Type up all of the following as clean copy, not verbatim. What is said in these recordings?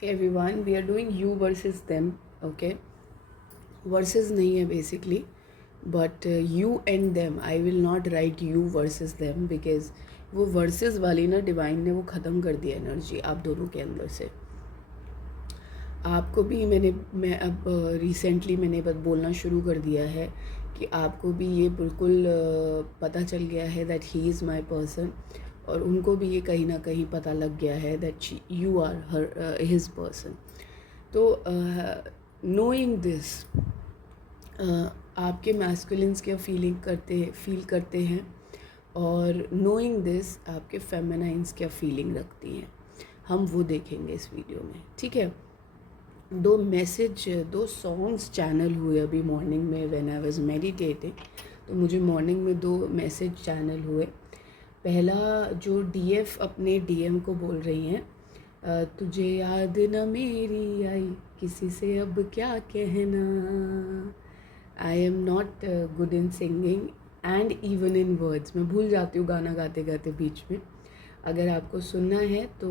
Hey everyone, we are doing you versus them, okay? Versus नहीं है basically, but you and them. I will not write you versus them because वो versus वाली ना divine ने वो ख़त्म कर दिया एनर्जी आप दोनों के अंदर से। आपको भी मैं अब रिसेंटली मैंने बस बोलना शुरू कर दिया है कि आपको भी ये बिल्कुल पता चल गया है that he is my person, और उनको भी ये कहीं ना कहीं पता लग गया है that you are her his person. तो नोइंग दिस आपके मैस्कुलिन्स क्या फील करते हैं, और नोइंग दिस आपके फेमिनाइंस क्या फीलिंग रखती हैं, हम वो देखेंगे इस वीडियो में, ठीक है। दो सॉन्ग्स चैनल हुए अभी मॉर्निंग में व्हेन आई वाज मेडिटेटिंग। तो मुझे मॉर्निंग में 2 मैसेज चैनल हुए। पहला जो डीएफ अपने डीएम को बोल रही हैं, तुझे याद न मेरी आई, किसी से अब क्या कहना। I am not good in singing and even in words, मैं भूल जाती हूँ गाना गाते गाते बीच में। अगर आपको सुनना है तो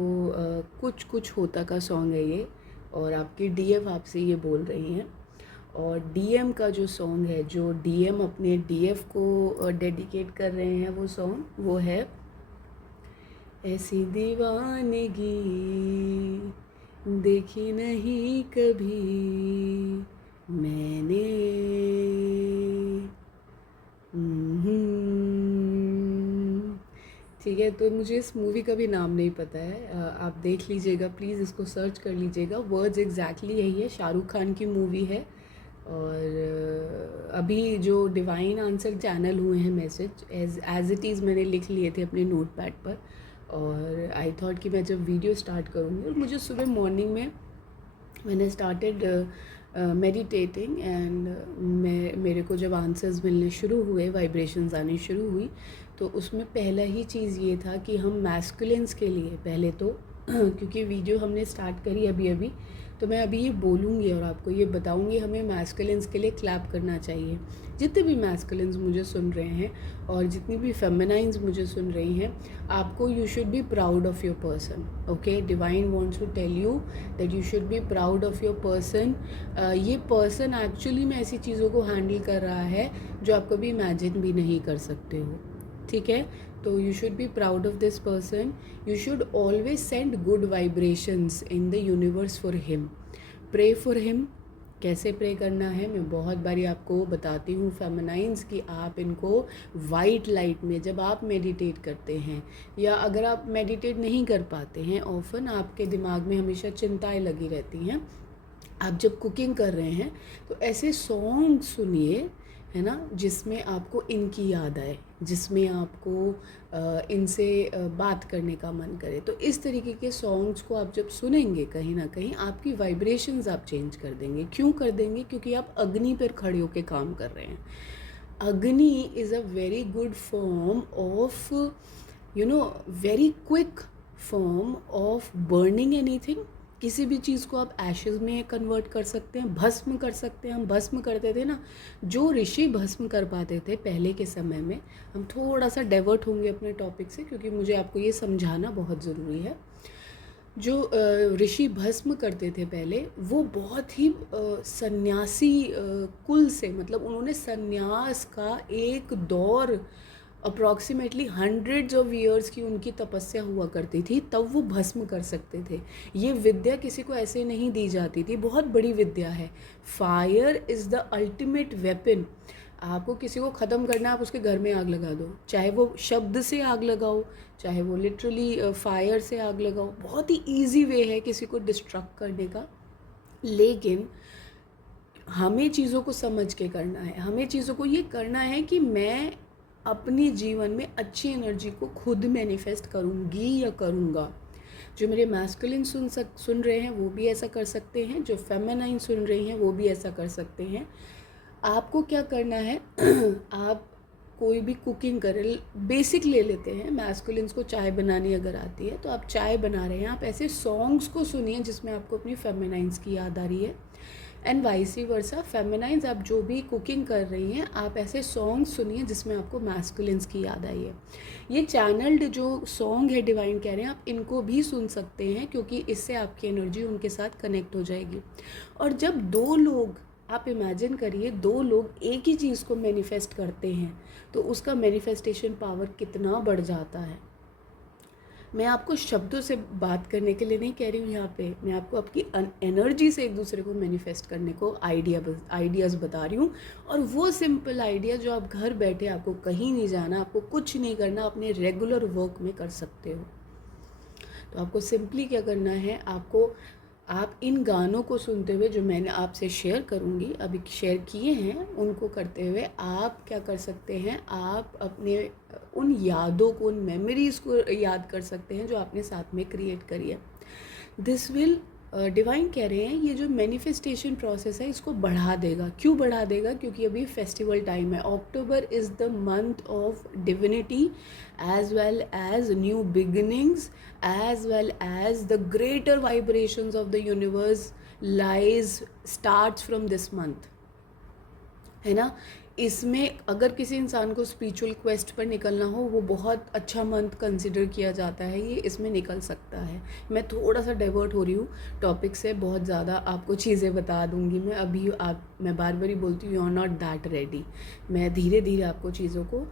कुछ कुछ होता का सॉन्ग है ये, और आपकी डीएफ आपसे ये बोल रही हैं। और डीएम का जो सॉन्ग है, जो डीएम अपने डीएफ को डेडिकेट कर रहे हैं, वो सॉन्ग वो है ऐसी दीवानगी देखी नहीं कभी मैंने। ठीक है, तो मुझे इस मूवी का भी नाम नहीं पता है, आप देख लीजिएगा प्लीज़, इसको सर्च कर लीजिएगा। वर्ड्स एग्जैक्टली यही है, शाहरुख खान की मूवी है। और अभी जो डिवाइन आंसर चैनल हुए हैं मैसेज एज इट इज़ मैंने लिख लिए थे अपने नोट पैड पर, और आई थॉट कि मैं जब वीडियो स्टार्ट करूँगी, और मुझे सुबह मॉर्निंग में मैंने स्टार्टेड मेडिटेटिंग एंड मेरे को जब आंसर्स मिलने शुरू हुए, वाइब्रेशंस आनी शुरू हुई, तो उसमें पहला ही चीज़ ये था कि हम मैस्कुलिन्स के लिए पहले तो क्योंकि वीडियो हमने स्टार्ट करी अभी अभी, तो मैं अभी ये बोलूँगी और आपको ये बताऊँगी हमें मैस्कुलिन्स के लिए क्लैप करना चाहिए। जितने भी मैस्कुलिन्स मुझे सुन रहे हैं और जितनी भी फेमिनाइंस मुझे सुन रही हैं, आपको you should be proud of your person, okay. Divine wants to tell you that you should be proud of your person. ये पर्सन एक्चुअली में ऐसी चीज़ों को हैंडल कर रहा है जो आप कभी इमेजिन भी नहीं कर सकते हो, ठीक है। तो you should be proud of this person. You should always send good vibrations in the universe for him, pray for him. कैसे प्रे करना है मैं बहुत बारी आपको बताती हूँ फेमिनाइंस की। आप इनको वाइट लाइट में जब आप मेडिटेट करते हैं, या अगर आप मेडिटेट नहीं कर पाते हैं, ऑफन आपके दिमाग में हमेशा चिंताएं लगी रहती हैं, आप जब कुकिंग कर रहे हैं तो ऐसे सॉन्ग सुनिए, है ना, जिसमें आपको इनकी याद आए, जिसमें आपको इनसे बात करने का मन करे। तो इस तरीके के सॉन्ग्स को आप जब सुनेंगे, कहीं ना कहीं आपकी वाइब्रेशंस आप चेंज कर देंगे। क्यों कर देंगे? क्योंकि आप अग्नि पर खड़े होकर काम कर रहे हैं। अग्नि is a very good form of very quick form of burning anything. किसी भी चीज़ को आप एशेज़ में कन्वर्ट कर सकते हैं, भस्म कर सकते हैं। हम भस्म करते थे ना, जो ऋषि भस्म कर पाते थे पहले के समय में। हम थोड़ा सा डाइवर्ट होंगे अपने टॉपिक से, क्योंकि मुझे आपको ये समझाना बहुत ज़रूरी है। जो ऋषि भस्म करते थे पहले, वो बहुत ही सन्यासी कुल से, मतलब उन्होंने सन्यास का एक दौर, अप्रॉक्सीमेटली हंड्रेड्स ऑफ ईयर्स की उनकी तपस्या हुआ करती थी, तब वो भस्म कर सकते थे। ये विद्या किसी को ऐसे नहीं दी जाती थी, बहुत बड़ी विद्या है। Fire is the ultimate weapon. आपको किसी को ख़त्म करना है, आप उसके घर में आग लगा दो, चाहे वो शब्द से आग लगाओ, चाहे वो लिटरली फायर से आग लगाओ। बहुत ही ईजी वे है किसी को डिस्ट्रक्ट करने का, लेकिन हमें चीज़ों को समझ के करना है। हमें चीज़ों को ये करना है कि मैं अपने जीवन में अच्छी एनर्जी को खुद मैनिफेस्ट करूँगी या करूँगा। जो मेरे मैस्कुलिन सुन रहे हैं वो भी ऐसा कर सकते हैं, जो फेमिनाइन सुन रही हैं वो भी ऐसा कर सकते हैं। आपको क्या करना है आप कोई भी कुकिंग करें, बेसिक ले लेते हैं। मैस्कुलिन्स को चाय बनानी अगर आती है तो आप चाय बना रहे हैं, आप ऐसे सॉन्ग्स को सुनिए जिसमें आपको अपनी फेमिनाइंस की याद आ रही है। एंड वाइसी वर्सा फेमिनाइंस, आप जो भी कुकिंग कर रही हैं आप ऐसे सॉन्ग सुनिए जिसमें आपको मैस्कुलिन्स की याद आई है। ये चैनल्ड जो सॉन्ग है डिवाइन कह रहे हैं, आप इनको भी सुन सकते हैं क्योंकि इससे आपकी एनर्जी उनके साथ कनेक्ट हो जाएगी। और जब दो लोग, आप इमेजिन करिए, दो लोग एक ही चीज़ को मैनिफेस्ट करते हैं तो उसका मैनिफेस्टेशन पावर कितना बढ़ जाता है। मैं आपको शब्दों से बात करने के लिए नहीं कह रही हूँ यहाँ पे, मैं आपको आपकी एनर्जी से एक दूसरे को मैनिफेस्ट करने को आइडियाज़ बता रही हूँ। और वो सिंपल आइडिया जो आप घर बैठे, आपको कहीं नहीं जाना, आपको कुछ नहीं करना, अपने रेगुलर वर्क में कर सकते हो। तो आपको सिंपली क्या करना है, आप इन गानों को सुनते हुए जो मैंने आपसे शेयर करूँगी, अभी शेयर किए हैं, उनको करते हुए आप क्या कर सकते हैं, आप अपने उन यादों को, उन मेमोरीज़ को याद कर सकते हैं जो आपने साथ में क्रिएट करी है। दिस विल, डिवाइन कह रहे हैं, ये जो मैनिफेस्टेशन प्रोसेस है इसको बढ़ा देगा। क्यों बढ़ा देगा? क्योंकि अभी फेस्टिवल टाइम है। October is the month of divinity as well as new beginnings, as well as the greater vibrations of the universe lies starts from this month, है ना। इसमें अगर किसी इंसान को स्पिरिचुअल क्वेस्ट पर निकलना हो, वो बहुत अच्छा मंथ कंसिडर किया जाता है, ये इसमें निकल सकता है। मैं थोड़ा सा डाइवर्ट हो रही हूँ टॉपिक से, बहुत ज़्यादा आपको चीज़ें बता दूँगी मैं अभी। मैं बार बार ही बोलती हूँ, you are not that ready. मैं धीरे धीरे आपको चीज़ों को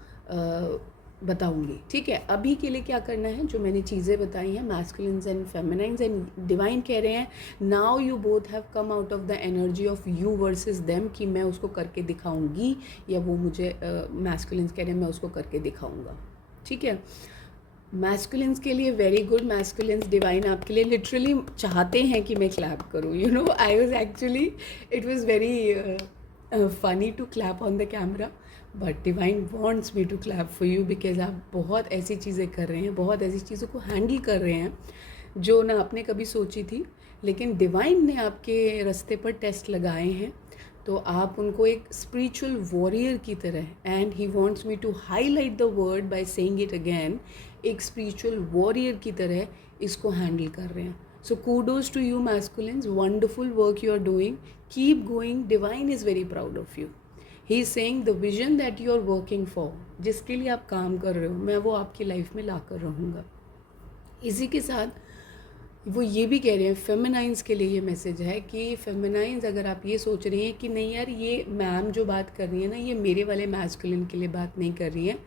बताऊंगी, ठीक है। अभी के लिए क्या करना है, जो मैंने चीज़ें बताई हैं, मैस्कुलिन्स एंड फेमिनाइन्स, एंड डिवाइन कह रहे हैं now you both have come out of the energy of you versus them, कि मैं उसको करके दिखाऊंगी या वो मुझे मैस्कुलिन्स कह रहे हैं मैं उसको करके दिखाऊंगा, ठीक है। मैस्कुलिन्स के लिए वेरी गुड। मैस्कुलिन्स डिवाइन आपके लिए लिटरली चाहते हैं कि मैं क्लैप करूँ, you know. I was actually, it was very funny to clap on the camera, but divine wants me to clap for you because आप बहुत ऐसी चीज़ें कर रहे हैं, बहुत ऐसी चीज़ों को हैंडल कर रहे हैं जो ना आपने कभी सोची थी, लेकिन डिवाइन ने आपके रास्ते पर टेस्ट लगाए हैं। तो आप उनको एक स्पिरिचुअल वॉरियर की तरह, and he wants me to highlight the word by saying it again, एक स्पिरिचुअल वॉरियर की तरह इसको हैंडल कर रहे हैं। So kudos to you masculines, wonderful work you are doing, keep going, divine is very proud of you. He is saying the vision that you are working for, जिसके लिए आप काम कर रहे हो, मैं वो आपकी लाइफ में ला कर रहूँगा। इसी के साथ वो ये भी कह रहे हैं, फेमिनाइंस के लिए ये मैसेज है कि फेमिनाइंस, अगर आप ये सोच रही हैं कि नहीं यार ये मैम जो बात कर रही है ना, ये मेरे वाले मैस्कुलिन के लिए बात नहीं कर रही है,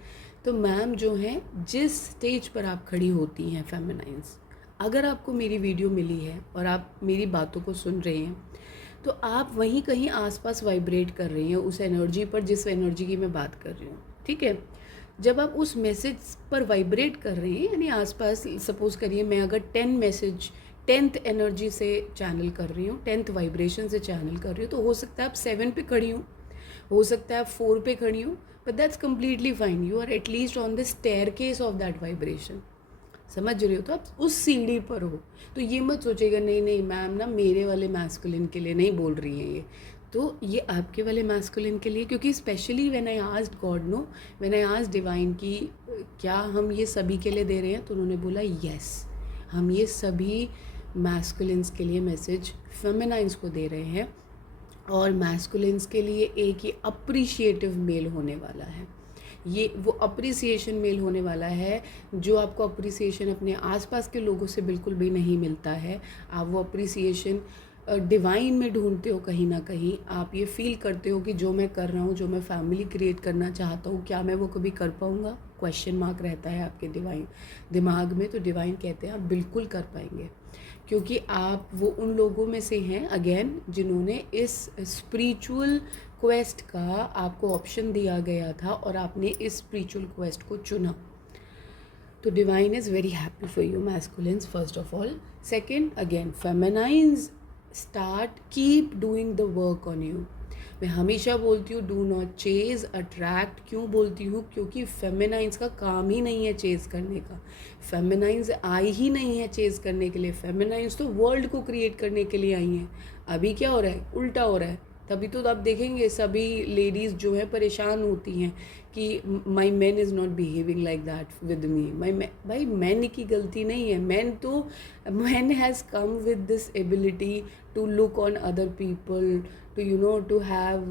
तो मैम जो है, जिस स्टेज पर आप खड़ी होती हैं फेमिनाइंस, अगर आपको मेरी वीडियो मिली है और आप मेरी बातों को सुन रहे हैं, तो आप वहीं कहीं आसपास वाइब्रेट कर रही हैं उस एनर्जी पर, जिस एनर्जी की मैं बात कर रही हूँ, ठीक है। जब आप उस मैसेज पर वाइब्रेट कर रहे हैं, यानी आसपास, सपोज करिए मैं अगर 10 मैसेज 10th एनर्जी से चैनल कर रही हूँ, 10th वाइब्रेशन से चैनल कर रही हूँ, तो हो सकता है आप 7 पे खड़ी हूँ, हो सकता है आप 4 पे खड़ी हूँ, but that's completely fine. You are at least on the staircase of that vibration, समझ रहे हो। तो आप उस सीढ़ी पर हो, तो ये मत सोचेगा नहीं नहीं मैम ना मेरे वाले मैस्कुलिन के लिए नहीं बोल रही हैं ये, तो ये आपके वाले मैस्कुलिन के लिए। क्योंकि specially when I asked God, no, when I asked divine कि क्या हम ये सभी के लिए दे रहे हैं, तो उन्होंने बोला यस, हम ये सभी मैस्कुलिन्स के लिए मैसेज फेमिनाइंस को दे रहे हैं। और मैस्कुलिन्स के लिए एक ये अप्रिशिएटिव मेल होने वाला है, ये वो अप्रिसिएशन मेल होने वाला है जो आपको अप्रिसिएशन अपने आसपास के लोगों से बिल्कुल भी नहीं मिलता है। आप वो अप्रिसिएशन डिवाइन में ढूंढते हो, कहीं ना कहीं आप ये फील करते हो कि जो मैं कर रहा हूँ, जो मैं फैमिली क्रिएट करना चाहता हूँ, क्या मैं वो कभी कर पाऊँगा, क्वेश्चन मार्क रहता है आपके डिवाइन दिमाग में। तो डिवाइन कहते हैं आप बिल्कुल कर पाएंगे, क्योंकि आप वो उन लोगों में से हैं अगेन जिन्होंने इस स्पिरिचुअल क्वेस्ट का आपको ऑप्शन दिया गया था और आपने इस स्पिरिचुअल क्वेस्ट को चुना। तो divine is very happy for you masculines, first of all. Second, again feminines start keep doing the work on you. मैं हमेशा बोलती हूँ डू नॉट चेज, अट्रैक्ट। क्यों बोलती हूँ? क्योंकि फेमिनाइंस का काम ही नहीं है चेज करने का, फेमिनाइंस आई ही नहीं है चेज करने के लिए। फेमिनाइंस तो वर्ल्ड को क्रिएट करने के लिए आई हैं। अभी क्या हो रहा है? उल्टा हो रहा है। तभी तो आप देखेंगे सभी लेडीज़ जो है परेशान होती हैं कि my man is not behaving like that with me. भाई मैन की गलती नहीं है। Man has come with this ability to look on other people, to have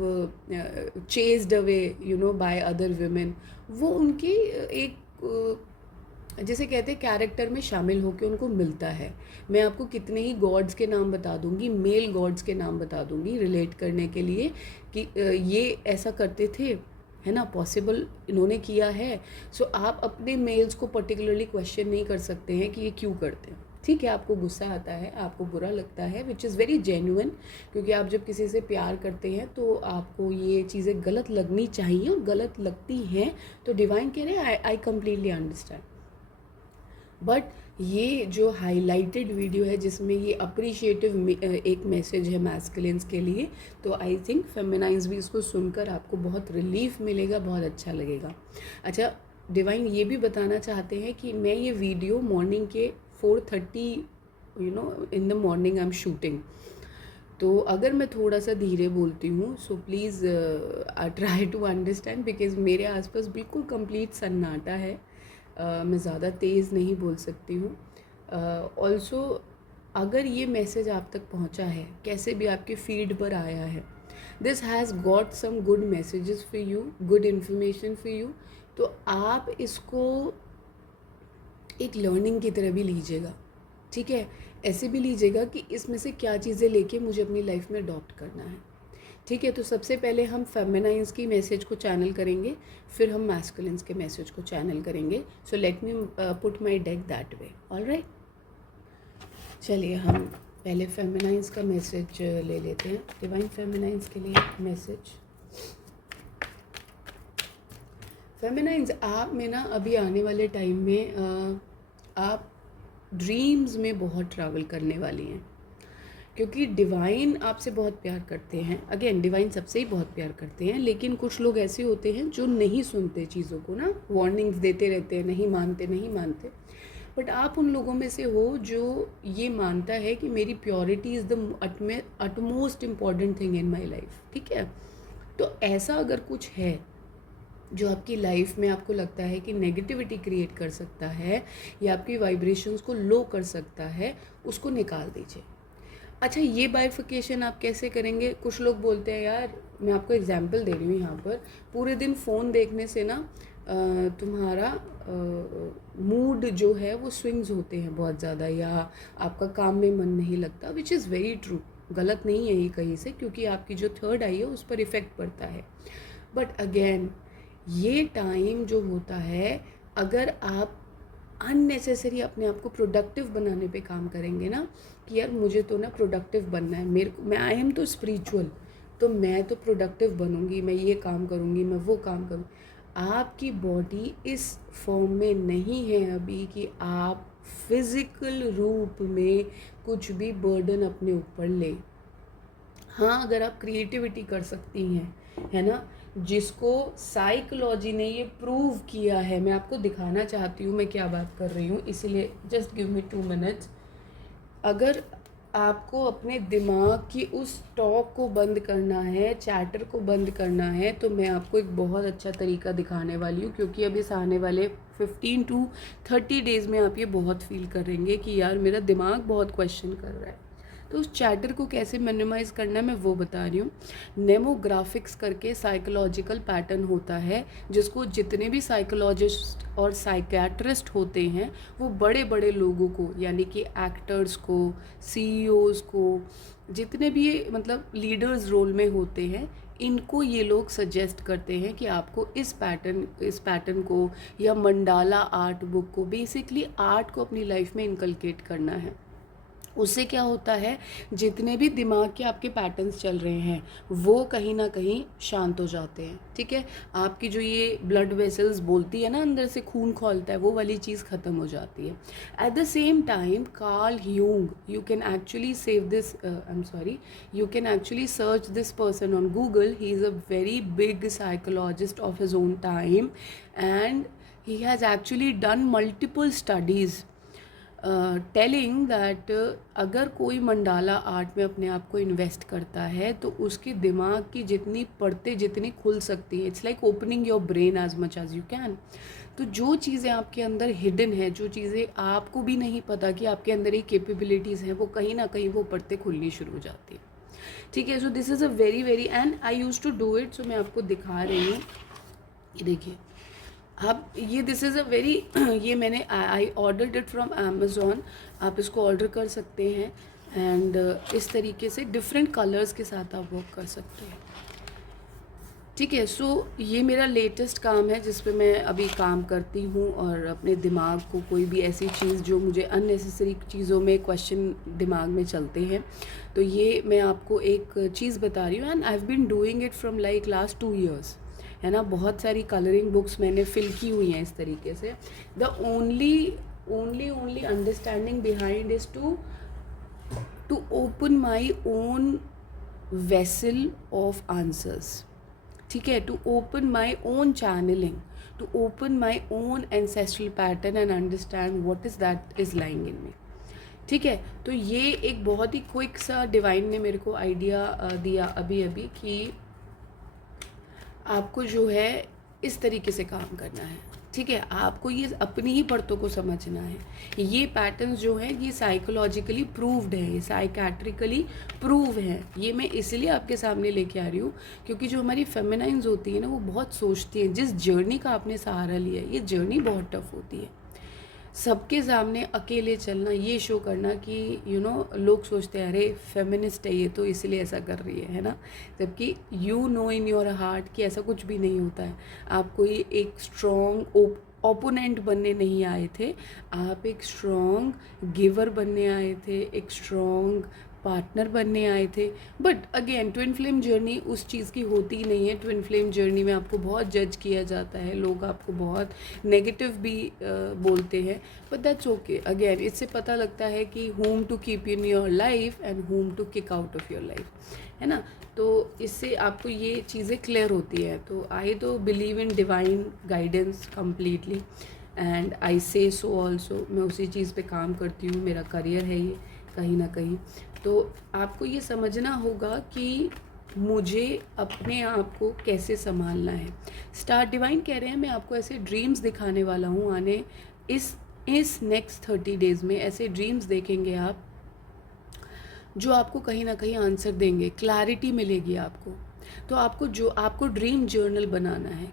chased away by other women। वो उनके एक जैसे कहते हैं कैरेक्टर में शामिल होकर उनको मिलता है। मैं आपको कितने ही गॉड्स के नाम बता दूंगी, मेल गॉड्स के नाम बता दूंगी रिलेट करने के लिए कि ये ऐसा करते थे, है ना, पॉसिबल इन्होंने किया है। सो आप अपने मेल्स को पर्टिकुलरली क्वेश्चन नहीं कर सकते हैं कि ये क्यों करते हैं। ठीक है, आपको गुस्सा आता है, आपको बुरा लगता है, विच इज़ वेरी जेन्युइन, क्योंकि आप जब किसी से प्यार करते हैं तो आपको ये चीज़ें गलत लगनी चाहिए, और गलत लगती हैं तो डिवाइन कह रहे हैं आई कम्प्लीटली अंडरस्टैंड। बट ये जो हाईलाइटेड वीडियो है जिसमें ये अप्रिशिएटिव एक मैसेज है मैस्कुलिन्स के लिए, तो आई थिंक फेमिनाइंस भी इसको सुनकर आपको बहुत रिलीफ मिलेगा, बहुत अच्छा लगेगा। अच्छा, डिवाइन ये भी बताना चाहते हैं कि मैं ये वीडियो मॉर्निंग के 4:30 in the morning I am shooting. तो अगर मैं थोड़ा सा धीरे बोलती हूँ so please try to understand, because मेरे आसपास बिल्कुल कंप्लीट सन्नाटा है। मैं ज़्यादा तेज़ नहीं बोल सकती हूँ। ऑल्सो अगर ये मैसेज आप तक पहुँचा है, कैसे भी आपके फीड पर आया है, this has got some good messages for you, good information for you, तो आप इसको एक लर्निंग की तरह भी लीजिएगा। ठीक है, ऐसे भी लीजिएगा कि इसमें से क्या चीज़ें लेके मुझे अपनी लाइफ में अडॉप्ट करना है। ठीक है, तो सबसे पहले हम फेमिनाइंस की मैसेज को चैनल करेंगे, फिर हम मैस्कुलिन्स के मैसेज को चैनल करेंगे। So let me put my deck that way. Alright, चलिए हम पहले फेमिनाइंस का मैसेज ले लेते हैं। डिवाइन फेमिनाइंस के लिए मैसेज। फेमिनाइंस, आप में ना अभी आने वाले टाइम में आप ड्रीम्स में बहुत ट्रैवल करने वाली हैं, क्योंकि डिवाइन आपसे बहुत प्यार करते हैं। अगेन, डिवाइन सबसे ही बहुत प्यार करते हैं, लेकिन कुछ लोग ऐसे होते हैं जो नहीं सुनते चीज़ों को ना, वार्निंग्स देते रहते हैं, नहीं मानते। बट आप उन लोगों में से हो जो ये मानता है कि मेरी purity is the utmost important thing in my life. ठीक है, तो ऐसा अगर कुछ है जो आपकी लाइफ में आपको लगता है कि नेगेटिविटी क्रिएट कर सकता है या आपकी वाइब्रेशंस को लो कर सकता है, उसको निकाल दीजिए। अच्छा, ये बाइफिकेशन आप कैसे करेंगे? कुछ लोग बोलते हैं यार, मैं आपको एग्जांपल दे रही हूँ यहाँ पर, पूरे दिन फ़ोन देखने से ना तुम्हारा मूड जो है वो स्विंग्स होते हैं बहुत ज़्यादा, या आपका काम में मन नहीं लगता, विच इज़ वेरी ट्रू। गलत नहीं है ये कहीं से, क्योंकि आपकी जो थर्ड आई है उस पर इफ़ेक्ट पड़ता है। बट अगेन, ये टाइम जो होता है, अगर आप अननेसेसरी अपने आप को प्रोडक्टिव बनाने पे काम करेंगे ना, कि यार मुझे तो ना प्रोडक्टिव बनना है, मैं आई एम तो स्पिरिचुअल, तो मैं तो प्रोडक्टिव बनूंगी, मैं ये काम करूंगी, मैं वो काम करूँ। आपकी बॉडी इस फॉर्म में नहीं है अभी कि आप फिज़िकल रूप में कुछ भी बर्डन अपने ऊपर ले। हाँ, अगर आप क्रिएटिविटी कर सकती हैं, है ना, जिसको साइकोलॉजी ने ये प्रूव किया है। मैं आपको दिखाना चाहती हूँ मैं क्या बात कर रही हूँ, इसीलिए जस्ट गिव मी 2 मिनट्स। अगर आपको अपने दिमाग की उस टॉक को बंद करना है, चैटर को बंद करना है, तो मैं आपको एक बहुत अच्छा तरीका दिखाने वाली हूँ, क्योंकि अब इस आने वाले 15 to 30 डेज़ में आप ये बहुत फील करेंगे कि यार मेरा दिमाग बहुत क्वेश्चन कर रहा है। तो उस चैटर को कैसे मिनिमाइज़ करना है मैं वो बता रही हूँ। नेमोग्राफिक्स करके साइकोलॉजिकल पैटर्न होता है, जिसको जितने भी साइकोलॉजिस्ट और साइकियाट्रिस्ट होते हैं वो बड़े बड़े लोगों को, यानी कि एक्टर्स को, सीईओज़ को, जितने भी मतलब लीडर्स रोल में होते हैं, इनको ये लोग सजेस्ट करते हैं कि आपको इस पैटर्न को या मंडाला आर्ट बुक को, बेसिकली आर्ट को अपनी लाइफ में इनकलकेट करना है। उससे क्या होता है, जितने भी दिमाग के आपके पैटर्न्स चल रहे हैं वो कहीं ना कहीं शांत हो जाते हैं। ठीक है, आपकी जो ये ब्लड वेसल्स बोलती है ना, अंदर से खून खौलता है, वो वाली चीज़ ख़त्म हो जाती है। At the same time Carl Jung, you can actually search this person on Google. He is a very big psychologist of his own time, and he has actually done multiple studies telling that अगर कोई mandala art में अपने आप को invest करता है तो उसके दिमाग की जितनी परतें जितनी खुल सकती हैं, it's like opening your brain as much as you can. तो जो चीज़ें आपके अंदर हिडन है, जो चीज़ें आपको भी नहीं पता कि आपके अंदर ये कैपेबिलिटीज़ हैं, वो कहीं ना कहीं वो परतें खुलनी शुरू हो जाती है। ठीक है, so this is a very very and I use to do it. So मैं आपको दिखा रही हूँ, ये देखिए आप, ये दिस इज़ अ वेरी ये मैंने I ordered it from Amazon. आप इसको ऑर्डर कर सकते हैं एंड इस तरीके से डिफरेंट कलर्स के साथ आप वर्क कर सकते हैं। ठीक है, सो ये मेरा लेटेस्ट काम है जिस पे मैं अभी काम करती हूँ, और अपने दिमाग को कोई भी ऐसी चीज़ जो मुझे अननेसेसरी चीज़ों में क्वेश्चन दिमाग में चलते हैं, तो ये मैं आपको एक चीज़ बता रही हूँ and I have been doing it from like last 2 years, है ना। बहुत सारी कलरिंग बुक्स मैंने फिल की हुई हैं इस तरीके से। The only understanding behind is to open my own vessel of answers. ठीक है, to open my own channelling, to open my own ancestral pattern and understand what is that is lying in me. ठीक है, तो ये एक बहुत ही quick सा divine ने मेरे को आइडिया दिया अभी अभी कि आपको जो है इस तरीके से काम करना है। ठीक है, आपको ये अपनी ही परतों को समझना है। ये पैटर्न्स जो हैं ये साइकोलॉजिकली प्रूव्ड है, ये साइकैट्रिकली प्रूव है। ये मैं इसलिए आपके सामने लेके आ रही हूँ क्योंकि जो हमारी फेमिनाइन्स होती है ना, वो बहुत सोचती हैं। जिस जर्नी का आपने सहारा लिया है, ये जर्नी बहुत टफ होती है। सबके सामने अकेले चलना, ये शो करना कि लोग सोचते हैं अरे फेमिनिस्ट है ये तो इसलिए ऐसा कर रही है ना। जबकि you know in your heart कि ऐसा कुछ भी नहीं होता है। आप कोई एक स्ट्रॉन्ग ओपोनेंट बनने नहीं आए थे, आप एक स्ट्रॉन्ग गिवर बनने आए थे, एक स्ट्रॉन्ग पार्टनर बनने आए थे। But again twin flame journey उस चीज़ की होती ही नहीं है। ट्विन फ्लेम जर्नी में आपको बहुत जज किया जाता है, लोग आपको बहुत नेगेटिव भी बोलते हैं, बट दैट्स ओके। अगेन इससे पता लगता है कि whom to keep in your life and whom to kick out of your life, है ना। तो इससे आपको ये चीज़ें क्लियर होती है। तो आई तो believe in divine guidance completely and I से सो ऑल्सो। मैं उसी चीज़ पे काम करती हूँ, मेरा करियर है ये कहीं ना कहीं। तो आपको ये समझना होगा कि मुझे अपने आप को कैसे संभालना है। स्टार डिवाइन कह रहे हैं मैं आपको ऐसे ड्रीम्स दिखाने वाला हूँ आने इस नेक्स्ट 30 डेज़ में। ऐसे ड्रीम्स देखेंगे आप जो आपको कहीं ना कहीं आंसर देंगे, क्लैरिटी मिलेगी आपको। तो आपको ड्रीम जर्नल बनाना है।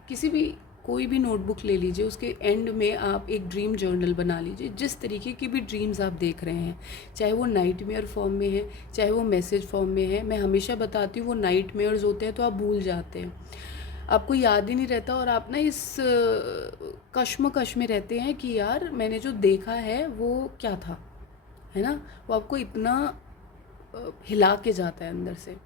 कोई भी नोटबुक ले लीजिए, उसके एंड में आप एक ड्रीम जर्नल बना लीजिए। जिस तरीके की भी ड्रीम्स आप देख रहे हैं, चाहे वो नाइटमेयर फॉर्म में है, चाहे वो मैसेज फॉर्म में है। मैं हमेशा बताती हूँ वो नाइटमेयर्स होते हैं तो आप भूल जाते हैं, आपको याद ही नहीं रहता, और आप ना इस कश्मकश में रहते हैं कि यार मैंने जो देखा है वो क्या था, है ना। वो आपको इतना हिला के जाता है अंदर से।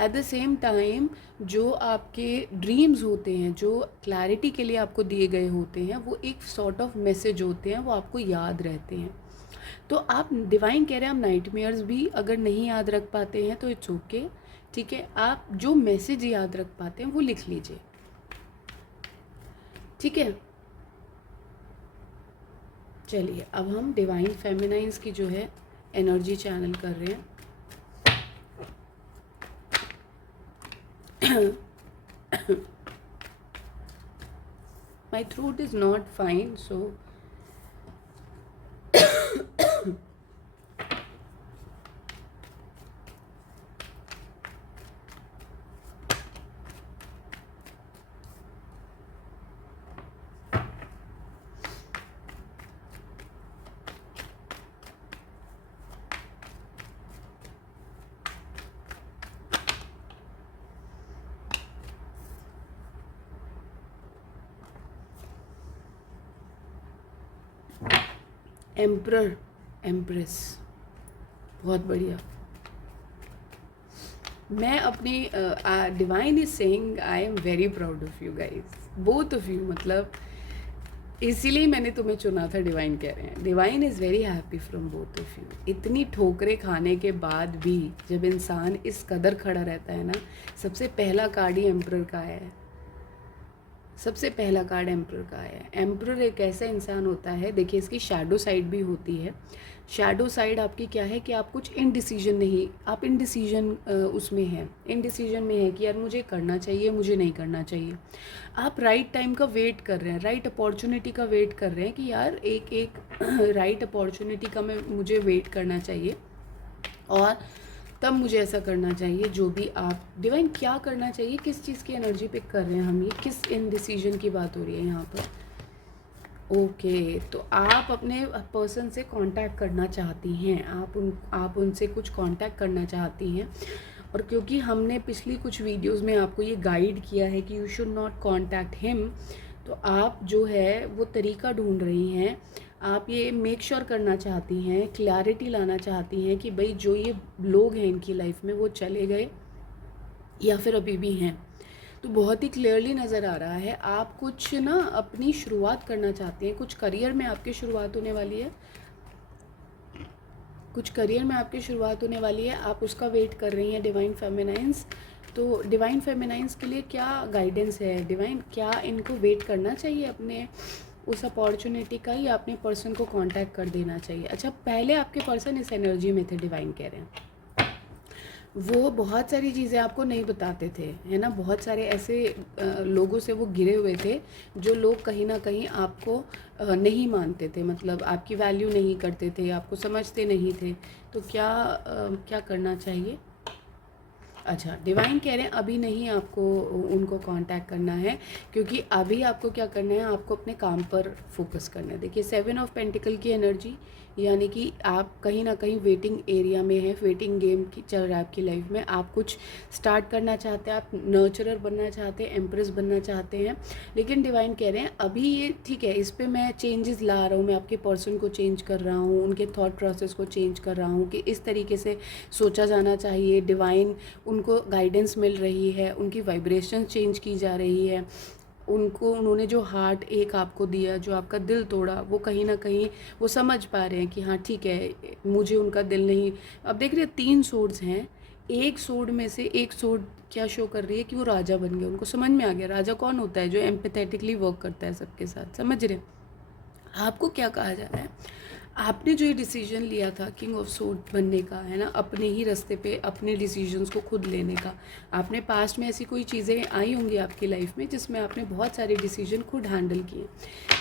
एट द सेम टाइम जो आपके ड्रीम्स होते हैं, जो क्लैरिटी के लिए आपको दिए गए होते हैं, वो एक सॉर्ट ऑफ मैसेज होते हैं, वो आपको याद रहते हैं। तो आप डिवाइन कह रहे हैं आप नाइटमेयर्स भी अगर नहीं याद रख पाते हैं तो इट्स ओके। ठीक है, आप जो मैसेज याद रख पाते हैं वो लिख लीजिए। ठीक है, चलिए अब हम डिवाइन फेमिनाइंस की जो है एनर्जी चैनल कर रहे हैं। My throat is not fine, so emperor empress, बहुत बढ़िया। मैं अपनी divine is saying I am very proud of you guys, both of you. मतलब इसीलिए मैंने तुम्हें चुना था, डिवाइन कह रहे हैं। Divine is very happy from both of you. इतनी ठोकरें खाने के बाद भी जब इंसान इस कदर खड़ा रहता है ना, सबसे पहला कार्ड ही एम्परर का है। सबसे पहला कार्ड एम्परर का है। एम्परर एक ऐसा इंसान होता है, देखिए इसकी शैडो साइड भी होती है। शैडो साइड आपकी क्या है कि आप कुछ इनडिसीजन नहीं, आप इनडिसीजन उसमें है, इनडिसीजन में है कि यार मुझे करना चाहिए, मुझे नहीं करना चाहिए। आप राइट टाइम का वेट कर रहे हैं, राइट अपॉर्चुनिटी का वेट कर रहे हैं कि यार एक एक राइट अपॉर्चुनिटी का मुझे वेट करना चाहिए और तब मुझे ऐसा करना चाहिए। जो भी आप डिवाइन क्या करना चाहिए, किस चीज़ की एनर्जी पिक कर रहे हैं हम, ये किस इनडिसीजन की बात हो रही है यहाँ पर। ओके तो आप अपने पर्सन से कांटेक्ट करना चाहती हैं, आप उनसे कुछ कांटेक्ट करना चाहती हैं। और क्योंकि हमने पिछली कुछ वीडियोस में आपको ये गाइड किया है कि you should not contact him, तो आप जो है वो तरीका ढूंढ रही हैं। आप ये मेक श्योर करना चाहती हैं, क्लैरिटी लाना चाहती हैं कि भाई जो ये लोग हैं इनकी लाइफ में वो चले गए या फिर अभी भी हैं। तो बहुत ही क्लियरली नज़र आ रहा है आप कुछ ना अपनी शुरुआत करना चाहते हैं, कुछ करियर में आपकी शुरुआत होने वाली है, कुछ करियर में आपकी शुरुआत होने वाली है, आप उसका वेट कर रही हैं डिवाइन फेमिनाइंस। तो डिवाइन फेमिनाइंस के लिए क्या गाइडेंस है डिवाइन, क्या इनको वेट करना चाहिए अपने उस अपॉर्चुनिटी का, या अपने पर्सन को कांटेक्ट कर देना चाहिए? अच्छा, पहले आपके पर्सन इस एनर्जी में थे, डिवाइन कह रहे हैं वो बहुत सारी चीज़ें आपको नहीं बताते थे, है ना। बहुत सारे ऐसे लोगों से वो घिरे हुए थे जो लोग कहीं ना कहीं आपको नहीं मानते थे, मतलब आपकी वैल्यू नहीं करते थे, आपको समझते नहीं थे। तो क्या करना चाहिए? अच्छा, डिवाइन कह रहे हैं अभी नहीं आपको उनको कांटेक्ट करना है, क्योंकि अभी आपको क्या करना है, आपको अपने काम पर फोकस करना है। देखिए 7 ऑफ पेंटिकल की एनर्जी, यानी कि आप कहीं ना कहीं वेटिंग एरिया में है, वेटिंग गेम की चल रहा है आपकी लाइफ में। आप कुछ स्टार्ट करना चाहते हैं, आप नर्चरर बनना चाहते हैं, एम्प्रेस बनना चाहते हैं, लेकिन डिवाइन कह रहे हैं अभी ये ठीक है, इस पर मैं चेंजेस ला रहा हूँ, मैं आपके पर्सन को चेंज कर रहा हूँ, उनके थॉट प्रोसेस को चेंज कर रहा हूँ कि इस तरीके से सोचा जाना चाहिए। डिवाइन उनको गाइडेंस मिल रही है, उनकी वाइब्रेशन चेंज की जा रही है, उन्होंने जो हार्ट एक आपको दिया, जो आपका दिल तोड़ा, वो कहीं ना कहीं वो समझ पा रहे हैं कि हाँ ठीक है, मुझे उनका दिल नहीं। अब देख रहे हैं 3 सोर्ड्स हैं, एक सोर्ड में से एक सोर्ड क्या शो कर रही है कि वो राजा बन गए, उनको समझ में आ गया राजा कौन होता है, जो एम्पैथेटिकली वर्क करता है सबके साथ, समझ रहे हैं। आपको क्या कहा जा रहा है, आपने जो ये डिसीजन लिया था किंग ऑफ सोर्ड बनने का, है ना, अपने ही रास्ते पे अपने डिसीजंस को खुद लेने का। आपने पास्ट में ऐसी कोई चीज़ें आई होंगी आपकी लाइफ में जिसमें आपने बहुत सारे डिसीजन खुद हैंडल किए,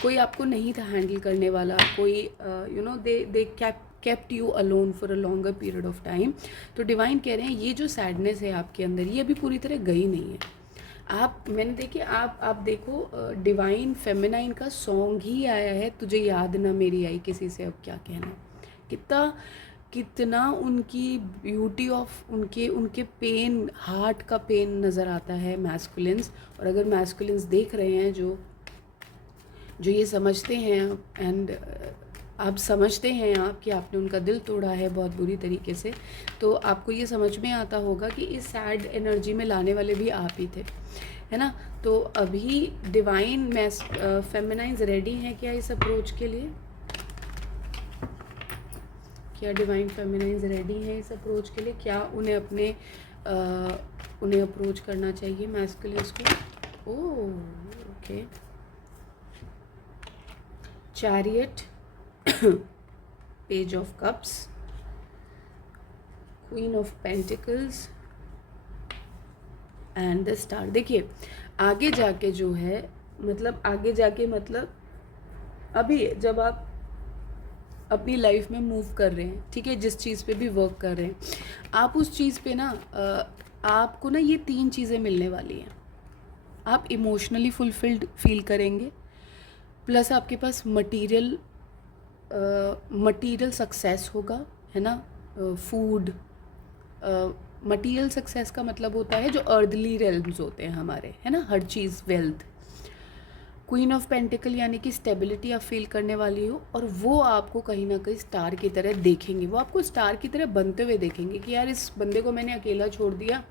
कोई आपको नहीं था हैंडल करने वाला, कोई they kept you alone for a longer period of time. तो डिवाइन कह रहे हैं ये जो सैडनेस है आपके अंदर, ये अभी पूरी तरह गई नहीं है। मैंने देखिए आप देखो डिवाइन फेमिनाइन का सॉन्ग ही आया है, तुझे याद ना मेरी आई किसी से अब क्या कहना। कितना कितना उनकी ब्यूटी ऑफ उनके पेन, हार्ट का पेन नज़र आता है मैस्कुलिन्स। और अगर मैस्कुलिन्स देख रहे हैं जो ये समझते हैं, एंड आप समझते हैं आप कि आपने उनका दिल तोड़ा है बहुत बुरी तरीके से, तो आपको ये समझ में आता होगा कि इस सैड एनर्जी में लाने वाले भी आप ही थे, है ना। तो अभी डिवाइन फेमिनाइंस रेडी हैं क्या इस अप्रोच के लिए? क्या डिवाइन फेमिनाइंस रेडी हैं इस अप्रोच के लिए? क्या उन्हें अप्रोच करना चाहिए मैस्कुलिन्स को? Okay, chariot, page of cups, queen of pentacles and the star. देखिए आगे जाके जो है, मतलब आगे जाके मतलब अभी जब आप अपनी लाइफ में मूव कर रहे हैं, ठीक है, जिस चीज़ पे भी वर्क कर रहे हैं, आप उस चीज़ पे ना आपको ना ये 3 चीज़ें मिलने वाली हैं। आप इमोशनली फुलफिल्ड फील करेंगे, प्लस आपके पास मटीरियल सक्सेस होगा, है ना। फूड, मटीरियल सक्सेस का मतलब होता है जो अर्दली रेल्म्स होते हैं हमारे, है ना, हर चीज़, वेल्थ। क्वीन ऑफ पेंटिकल यानी कि स्टेबिलिटी आप फील करने वाली हो, और वो आपको कहीं ना कहीं स्टार की तरह देखेंगे, वो आपको स्टार की तरह बनते हुए देखेंगे कि यार इस बंदे को मैंने अकेला छोड़ दिया,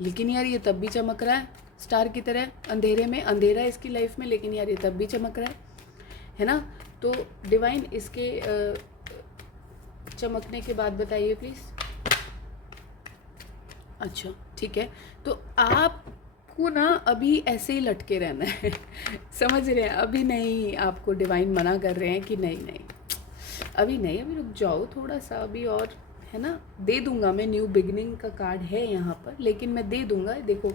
लेकिन यार ये तब भी चमक रहा है स्टार की तरह, अंधेरे में, अंधेरा है इसकी लाइफ में, लेकिन यार ये तब भी चमक रहा है ना। तो डिवाइन इसके चमकने के बाद बताइए प्लीज़। अच्छा ठीक है, तो आप आपको ना अभी ऐसे ही लटके रहना है समझ रहे हैं? अभी नहीं, आपको डिवाइन मना कर रहे हैं कि नहीं नहीं, अभी नहीं, अभी रुक जाओ थोड़ा सा अभी और, है ना? दे दूंगा मैं, न्यू बिगनिंग का कार्ड है यहाँ पर, लेकिन मैं दे दूंगा। देखो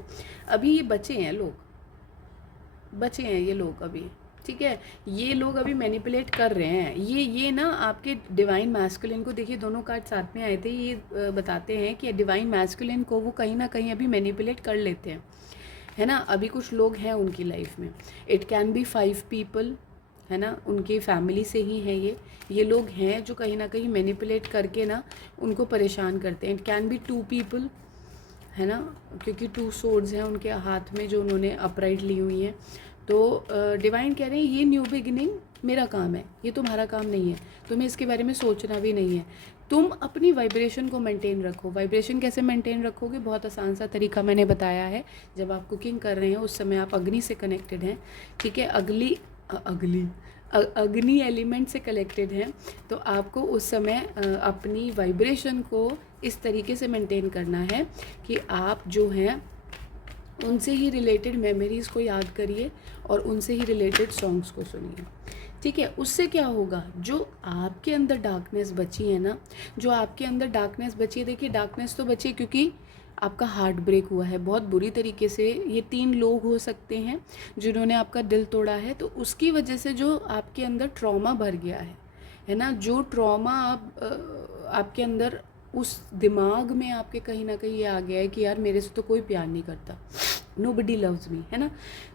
अभी ये बचे हैं लोग, बचे हैं ये लोग अभी, ठीक है? ये लोग अभी मैनिपुलेट कर रहे हैं। ये ना आपके डिवाइन मैस्कुलिन को, देखिए दोनों कार्ड साथ में आए थे, ये बताते हैं कि डिवाइन मैस्कुलिन को वो कहीं ना कहीं अभी मैनिपुलेट कर लेते हैं, है ना? अभी कुछ लोग हैं उनकी लाइफ में, इट कैन बी 5 पीपल, है ना? उनकी फैमिली से ही हैं ये लोग हैं जो कहीं ना कहीं मैनिपुलेट करके ना उनको परेशान करते हैं। इट कैन बी 2 पीपल, है ना? क्योंकि 2 सोर्ड्स हैं उनके हाथ में जो उन्होंने अपराइट ली हुई हैं। तो डिवाइन कह रहे हैं ये न्यू बिगिनिंग मेरा काम है, ये तुम्हारा काम नहीं है, तुम्हें इसके बारे में सोचना भी नहीं है। तुम अपनी वाइब्रेशन को मेंटेन रखो। वाइब्रेशन कैसे मेंटेन रखोगे? बहुत आसान सा तरीका मैंने बताया है। जब आप कुकिंग कर रहे हैं उस समय आप अग्नि से कनेक्टेड हैं, ठीक है? अग्नि एलिमेंट से कनेक्टेड हैं, तो आपको उस समय अपनी वाइब्रेशन को इस तरीके से मेंटेन करना है कि आप जो हैं उनसे ही रिलेटेड मेमोरीज़ को याद करिए और उनसे ही रिलेटेड सॉन्ग्स को सुनिए, ठीक है? उससे क्या होगा, जो आपके अंदर डार्कनेस बची है ना, जो आपके अंदर डार्कनेस बची है, देखिए डार्कनेस तो बची है क्योंकि आपका हार्ट ब्रेक हुआ है बहुत बुरी तरीके से। ये 3 लोग हो सकते हैं जिन्होंने आपका दिल तोड़ा है, तो उसकी वजह से जो आपके अंदर ट्रॉमा भर गया है ना? जो ट्रॉमा आपके अंदर उस दिमाग में आपके कहीं ना कहीं ये आ गया है कि यार मेरे से तो कोई प्यार नहीं करता, नोबडी लव्स मी, है ना?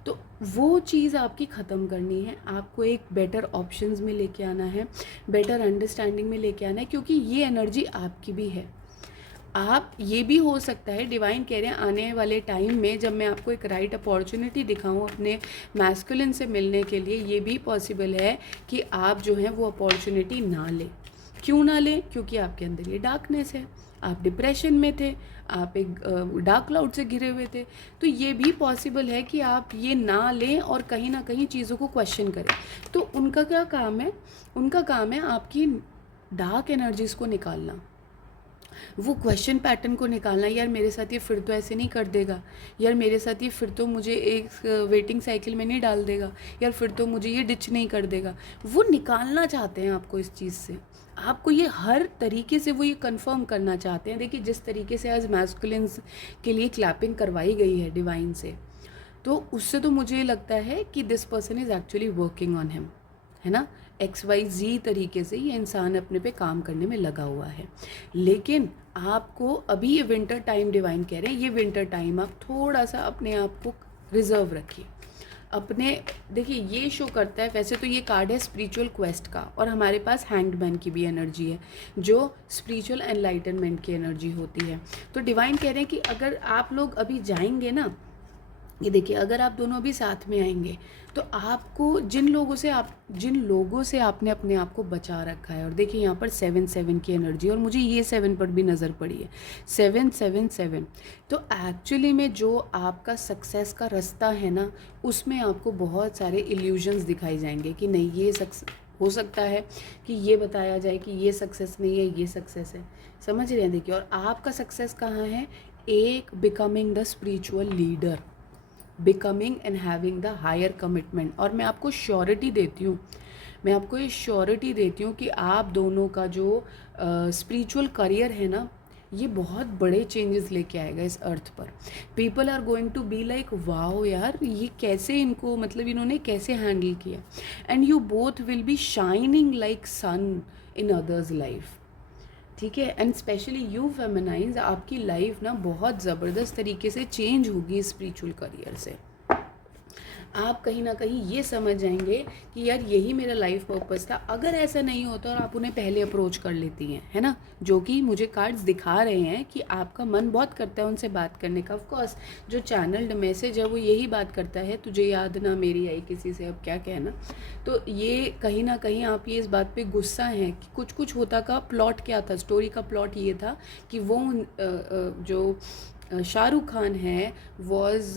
तो वो चीज़ आपकी ख़त्म करनी है। आपको एक बेटर ऑप्शंस में लेके आना है, बेटर अंडरस्टैंडिंग में लेके आना है, क्योंकि ये एनर्जी आपकी भी है। आप ये भी हो सकता है, डिवाइन कह रहे हैं आने वाले टाइम में जब मैं आपको एक राइट अपॉर्चुनिटी दिखाऊं अपने मैस्कुलिन से मिलने के लिए, ये भी पॉसिबल है कि आप जो है वो अपॉर्चुनिटी ना लें। क्यों ना लें? क्योंकि आपके अंदर ये डार्कनेस है, आप डिप्रेशन में थे, आप एक डार्क क्लाउड से घिरे हुए थे, तो ये भी पॉसिबल है कि आप ये ना लें और कहीं ना कहीं चीज़ों को क्वेश्चन करें। तो उनका क्या काम है? उनका काम है आपकी डार्क एनर्जीज़ को निकालना, वो क्वेश्चन पैटर्न को निकालना। यार मेरे साथ ये फिर तो ऐसे नहीं कर देगा, यार मेरे साथ ये फिर तो मुझे एक वेटिंग साइकिल में नहीं डाल देगा, यार फिर तो मुझे ये डिच नहीं कर देगा। वो निकालना चाहते हैं आपको इस चीज़ से, आपको ये हर तरीके से वो ये कंफर्म करना चाहते हैं। देखिए जिस तरीके से आज मैस्कुलिन्स के लिए क्लैपिंग करवाई गई है डिवाइन से, तो उससे तो मुझे लगता है कि this person is actually working on him, है ना? XYZ तरीके से ये इंसान अपने पे काम करने में लगा हुआ है। लेकिन आपको अभी ये विंटर टाइम डिवाइन कह रहे हैं, ये विंटर टाइम आप थोड़ा सा अपने आप को रिजर्व रखिए अपने। देखिए ये शो करता है, वैसे तो ये कार्ड है स्पिरिचुअल क्वेस्ट का, और हमारे पास हैंग्ड मैन की भी एनर्जी है जो स्पिरिचुअल एनलाइटनमेंट की एनर्जी होती है। तो डिवाइन कह रहे हैं कि अगर आप लोग अभी जाएंगे ना, ये देखिए अगर आप दोनों भी साथ में आएंगे तो आपको जिन लोगों से आपने अपने आप को बचा रखा है, और देखिए यहाँ पर 7-7 की एनर्जी, और मुझे ये 7 पर भी नज़र पड़ी है, 7-7-7। तो एक्चुअली में जो आपका सक्सेस का रास्ता है ना, उसमें आपको बहुत सारे इल्यूजन्स दिखाई जाएंगे कि नहीं ये हो सकता है कि ये बताया जाए कि ये सक्सेस नहीं है, ये सक्सेस है। समझ रहे हैं? देखिए और आपका सक्सेस कहाँ है? एक becoming the spiritual leader, becoming and having the higher commitment. और मैं आपको श्योरिटी देती हूँ, मैं आपको ये श्योरिटी देती हूँ कि आप दोनों का जो स्पिरिचुअल करियर है ना, ये बहुत बड़े चेंजेस लेके आएगा इस अर्थ पर। People are going to be like wow यार ये कैसे इनको, मतलब इन्होंने कैसे हैंडल किया। And you both will be shining like sun in others life, ठीक है? एंड स्पेशली यू फेमिनाइज, आपकी लाइफ ना बहुत ज़बरदस्त तरीके से चेंज होगी स्पिरिचुअल करियर से। आप कहीं ना कहीं ये समझ जाएंगे कि यार यही मेरा लाइफ पर्पस था। अगर ऐसा नहीं होता और आप उन्हें पहले अप्रोच कर लेती हैं, है ना, जो कि मुझे कार्ड्स दिखा रहे हैं कि आपका मन बहुत करता है उनसे बात करने का। ऑफ कोर्स जो चैनल्ड मैसेज है वो यही बात करता है, तुझे याद ना मेरी आई किसी से, अब क्या कहना। तो ये कहीं ना कहीं आप ये इस बात पे गुस्सा हैं कि कुछ होता का प्लॉट क्या था, स्टोरी का प्लॉट ये था कि वो जो शाहरुख खान है was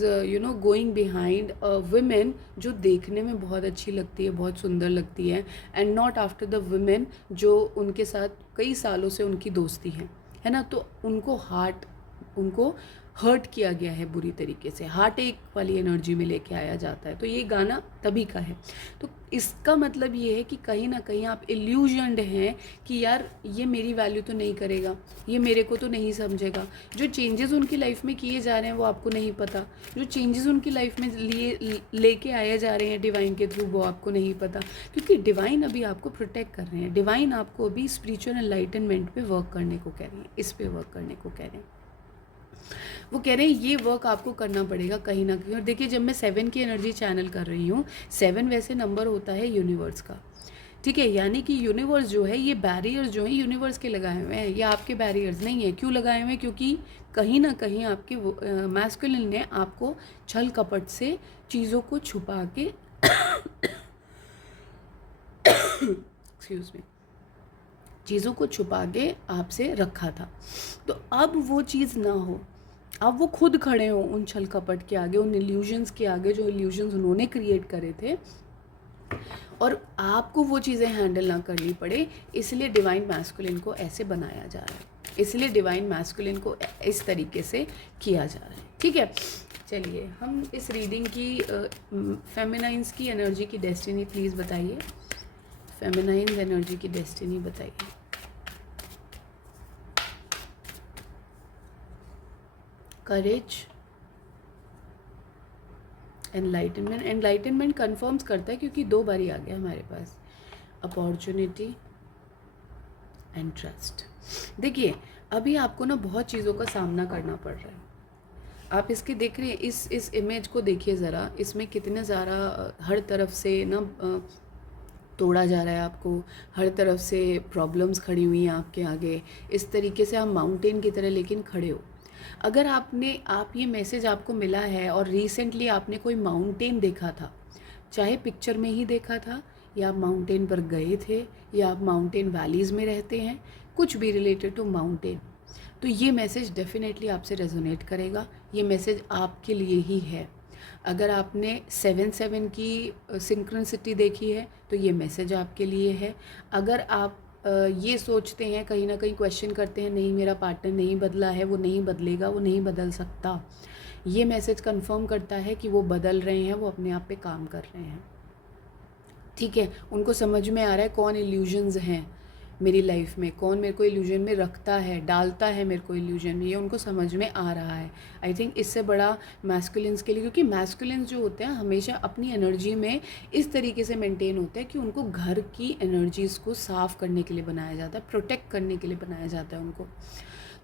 going behind a women जो देखने में बहुत अच्छी लगती है, बहुत सुंदर लगती है, and not after the women जो उनके साथ कई सालों से उनकी दोस्ती है ना। तो उनको हार्ट उनको हर्ट किया गया है बुरी तरीके से, हार्ट एक वाली एनर्जी में लेके आया जाता है। तो ये गाना तभी का है। तो इसका मतलब ये है कि कहीं ना कहीं आप इल्यूजन्ड हैं कि यार ये मेरी वैल्यू तो नहीं करेगा, ये मेरे को तो नहीं समझेगा। जो चेंजेस उनकी लाइफ में किए जा रहे हैं वो आपको नहीं पता, जो चेंजेस उनकी लाइफ में लेके आए जा रहे हैं डिवाइन के थ्रू वो आपको नहीं पता, क्योंकि डिवाइन अभी आपको प्रोटेक्ट कर रहे हैं। डिवाइन आपको अभी स्पिरिचुअल एनलाइटनमेंट पे वर्क करने को कह रही है, इस पे वर्क करने को कह रहे हैं। वो कह रहे हैं ये वर्क आपको करना पड़ेगा कहीं ना कहीं। और देखिए, जब मैं 7 की एनर्जी चैनल कर रही हूँ, 7 वैसे नंबर होता है यूनिवर्स का, ठीक है। यानी कि यूनिवर्स जो है, ये बैरियर्स जो हैं यूनिवर्स के लगाए हुए हैं, ये आपके बैरियर्स नहीं है। क्यों लगाए हुए हैं? क्योंकि कहीं ना कहीं आपके मैस्कुलिन ने आपको छल कपट से चीज़ों को छुपा के एक्सक्यूज मी, चीज़ों को छुपा के आपसे रखा था। तो अब वो चीज़ ना हो, अब वो खुद खड़े हों उन छल कपट के आगे, उन इल्यूजन्स के आगे, जो इल्यूजन्स उन्होंने क्रिएट करे थे, और आपको वो चीज़ें हैंडल ना करनी पड़े। इसलिए डिवाइन मैस्कुलिन को ऐसे बनाया जा रहा है, इसलिए डिवाइन मैस्कुलिन को इस तरीके से किया जा रहा है, ठीक है। चलिए हम इस रीडिंग की फेमिनाइंस की एनर्जी की डेस्टिनी प्लीज़ बताइए। फेमिनाइंस एनर्जी की डेस्टिनी बताइए। करेज, एनलाइटनमेंट। एनलाइटनमेंट कन्फर्म्स करता है क्योंकि 2 बारी आ गया हमारे पास। Opportunity and trust. देखिए, अभी आपको ना बहुत चीज़ों का सामना करना पड़ रहा है। आप इसके देख रहे हैं, इस इमेज को देखिए ज़रा, इसमें कितने ज़्यादा हर तरफ से ना तोड़ा जा रहा है आपको, हर तरफ से प्रॉब्लम्स खड़ी हुई हैं आपके आगे। इस तरीके से आप माउंटेन की तरह लेकिन खड़े हो। अगर आप ये मैसेज आपको मिला है और रिसेंटली आपने कोई माउंटेन देखा था, चाहे पिक्चर में ही देखा था, या आप माउंटेन पर गए थे, या आप माउंटेन वैलीज़ में रहते हैं, कुछ भी रिलेटेड टू माउंटेन, तो ये मैसेज डेफिनेटली आपसे रेजोनेट करेगा। ये मैसेज आपके लिए ही है। अगर आपने 7-7 की सिंक्रोनिसिटी देखी है तो ये मैसेज आपके लिए है। अगर आप ये सोचते हैं, कहीं ना कहीं क्वेश्चन करते हैं, नहीं मेरा पार्टनर नहीं बदला है, वो नहीं बदलेगा, वो नहीं बदल सकता, ये मैसेज कंफर्म करता है कि वो बदल रहे हैं, वो अपने आप पे काम कर रहे हैं, ठीक है। उनको समझ में आ रहा है कौन इल्यूजन्स हैं मेरी लाइफ में, कौन मेरे को इल्यूजन में रखता है, डालता है मेरे को इल्यूजन में, ये उनको समझ में आ रहा है। आई थिंक इससे बड़ा मैस्कुलिन्स के लिए, क्योंकि मैस्कुलिन्स जो होते हैं हमेशा अपनी एनर्जी में इस तरीके से मेंटेन होते हैं कि उनको घर की एनर्जीज़ को साफ़ करने के लिए बनाया जाता है, प्रोटेक्ट करने के लिए बनाया जाता है उनको।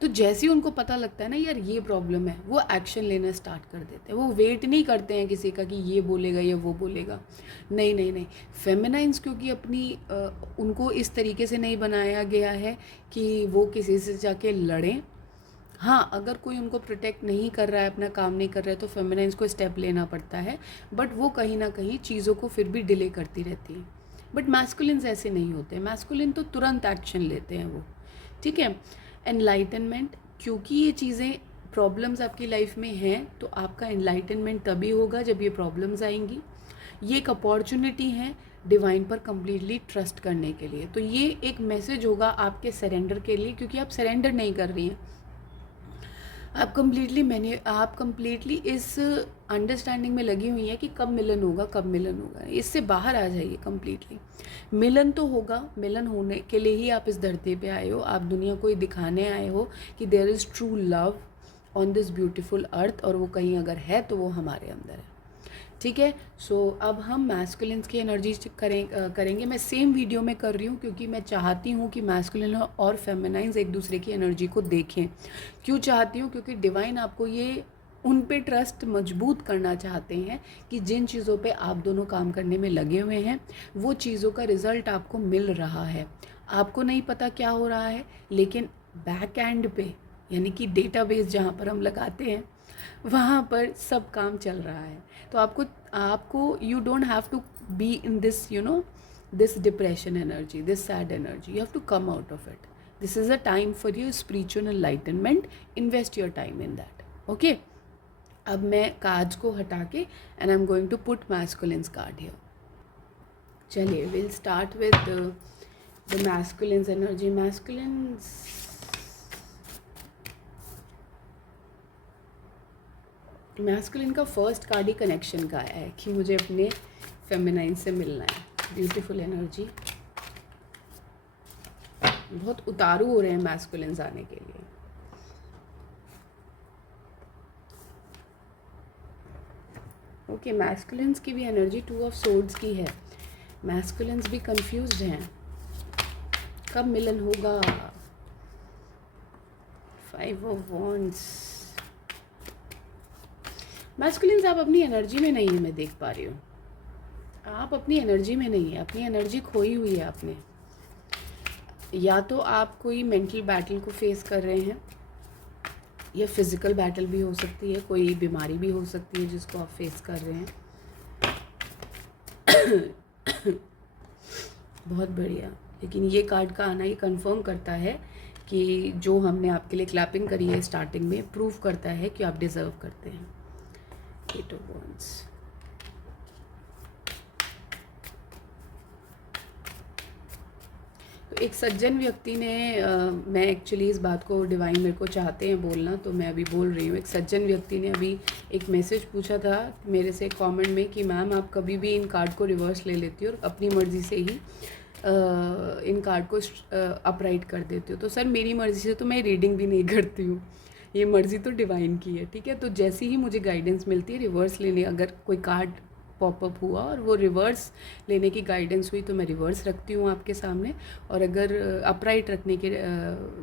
तो जैसे ही उनको पता लगता है ना यार ये प्रॉब्लम है, वो एक्शन लेना स्टार्ट कर देते हैं। वो वेट नहीं करते हैं किसी का कि ये बोलेगा या वो बोलेगा, नहीं नहीं नहीं। फेमिनाइंस क्योंकि उनको इस तरीके से नहीं बनाया गया है कि वो किसी से जाके लड़ें। हाँ, अगर कोई उनको प्रोटेक्ट नहीं कर रहा है, अपना काम नहीं कर रहा है, तो फेमिनाइंस को स्टेप लेना पड़ता है, बट वो कहीं ना कहीं चीज़ों को फिर भी डिले करती रहती है। बट मैस्कुलिन्स ऐसे नहीं होते, मैस्कुलिन तो तुरंत एक्शन लेते हैं वो, ठीक है। एनलाइटनमेंट, क्योंकि ये चीज़ें प्रॉब्लम्स आपकी लाइफ में हैं, तो आपका एनलाइटनमेंट तभी होगा जब ये प्रॉब्लम्स आएंगी। ये एक अपॉर्चुनिटी है डिवाइन पर कंप्लीटली ट्रस्ट करने के लिए। तो ये एक मैसेज होगा आपके सरेंडर के लिए, क्योंकि आप सरेंडर नहीं कर रही हैं, आप कंप्लीटली इस अंडरस्टैंडिंग में लगी हुई है कि कब मिलन होगा, कब मिलन होगा। इससे बाहर आ जाइए कंप्लीटली। मिलन तो होगा, मिलन होने के लिए ही आप इस धरती पे आए हो, आप दुनिया को ये दिखाने आए हो कि there is true love on this beautiful earth, और वो कहीं अगर है तो वो हमारे अंदर है, ठीक है। सो अब हम मैस्कुलिन्स की एनर्जी करेंगे। मैं सेम वीडियो में कर रही हूँ क्योंकि मैं चाहती हूँ कि मैस्कुलिन और फेमिनाइंस एक दूसरे की एनर्जी को देखें। क्यों चाहती हूँ? क्योंकि डिवाइन आपको ये उन पे ट्रस्ट मजबूत करना चाहते हैं कि जिन चीज़ों पे आप दोनों काम करने में लगे हुए हैं, वो चीज़ों का रिज़ल्ट आपको मिल रहा है। आपको नहीं पता क्या हो रहा है, लेकिन बैक एंड पे, यानी कि डेटाबेस जहाँ पर हम लगाते हैं, वहाँ पर सब काम चल रहा है। तो आपको you don't have to be in this this depression energy, this sad energy, you have to come out of it. This is a time for your spiritual enlightenment, invest your time in that, okay. अब मैं cards को हटा के and I am going to put masculines card here. चलिए, will start with the masculines energy. Masculines, masculine का first card ही connection का है कि मुझे अपने फेमिनाइन से मिलना है। ब्यूटीफुल एनर्जी, बहुत उतारू हो रहे हैं मैस्कुलिन्स आने के लिए। ओके, मैस्कुलिन्स की भी एनर्जी 2 ऑफ सोर्ड्स की है। मैस्कुलिन्स भी कंफ्यूज्ड हैं, कब मिलन होगा। 5 ऑफ वॉन्ड्स। मैस्कुलिन्स आप अपनी एनर्जी में नहीं है, मैं देख पा रही हूँ। आप अपनी एनर्जी में नहीं है, अपनी एनर्जी खोई हुई है आपने। या तो आप कोई मेंटल बैटल को फेस कर रहे हैं, या फिज़िकल बैटल भी हो सकती है, कोई बीमारी भी हो सकती है जिसको आप फेस कर रहे हैं। बहुत बढ़िया। लेकिन ये कार्ड का आना ये कंफर्म करता है कि जो हमने आपके लिए क्लैपिंग करी है स्टार्टिंग में, प्रूव करता है कि आप डिज़र्व करते हैं। 8 ऑफ वॉन्ड्स। तो एक सज्जन व्यक्ति ने मैं एक्चुअली इस बात को डिवाइन मेरे को चाहते हैं बोलना, तो मैं अभी बोल रही हूँ। एक सज्जन व्यक्ति ने अभी एक मैसेज पूछा था मेरे से कमेंट में कि मैम आप कभी भी इन कार्ड को रिवर्स ले लेती हो और अपनी मर्ज़ी से ही इन कार्ड को अपराइट कर देती हो। तो सर मेरी मर्ज़ी से तो मैं रीडिंग भी नहीं करती हूँ, ये मर्ज़ी तो डिवाइन की है, ठीक है। तो जैसे ही मुझे गाइडेंस मिलती है रिवर्स लेने, अगर कोई कार्ड पॉपअप हुआ और वो रिवर्स लेने की गाइडेंस हुई तो मैं रिवर्स रखती हूँ आपके सामने, और अगर अपराइट रखने की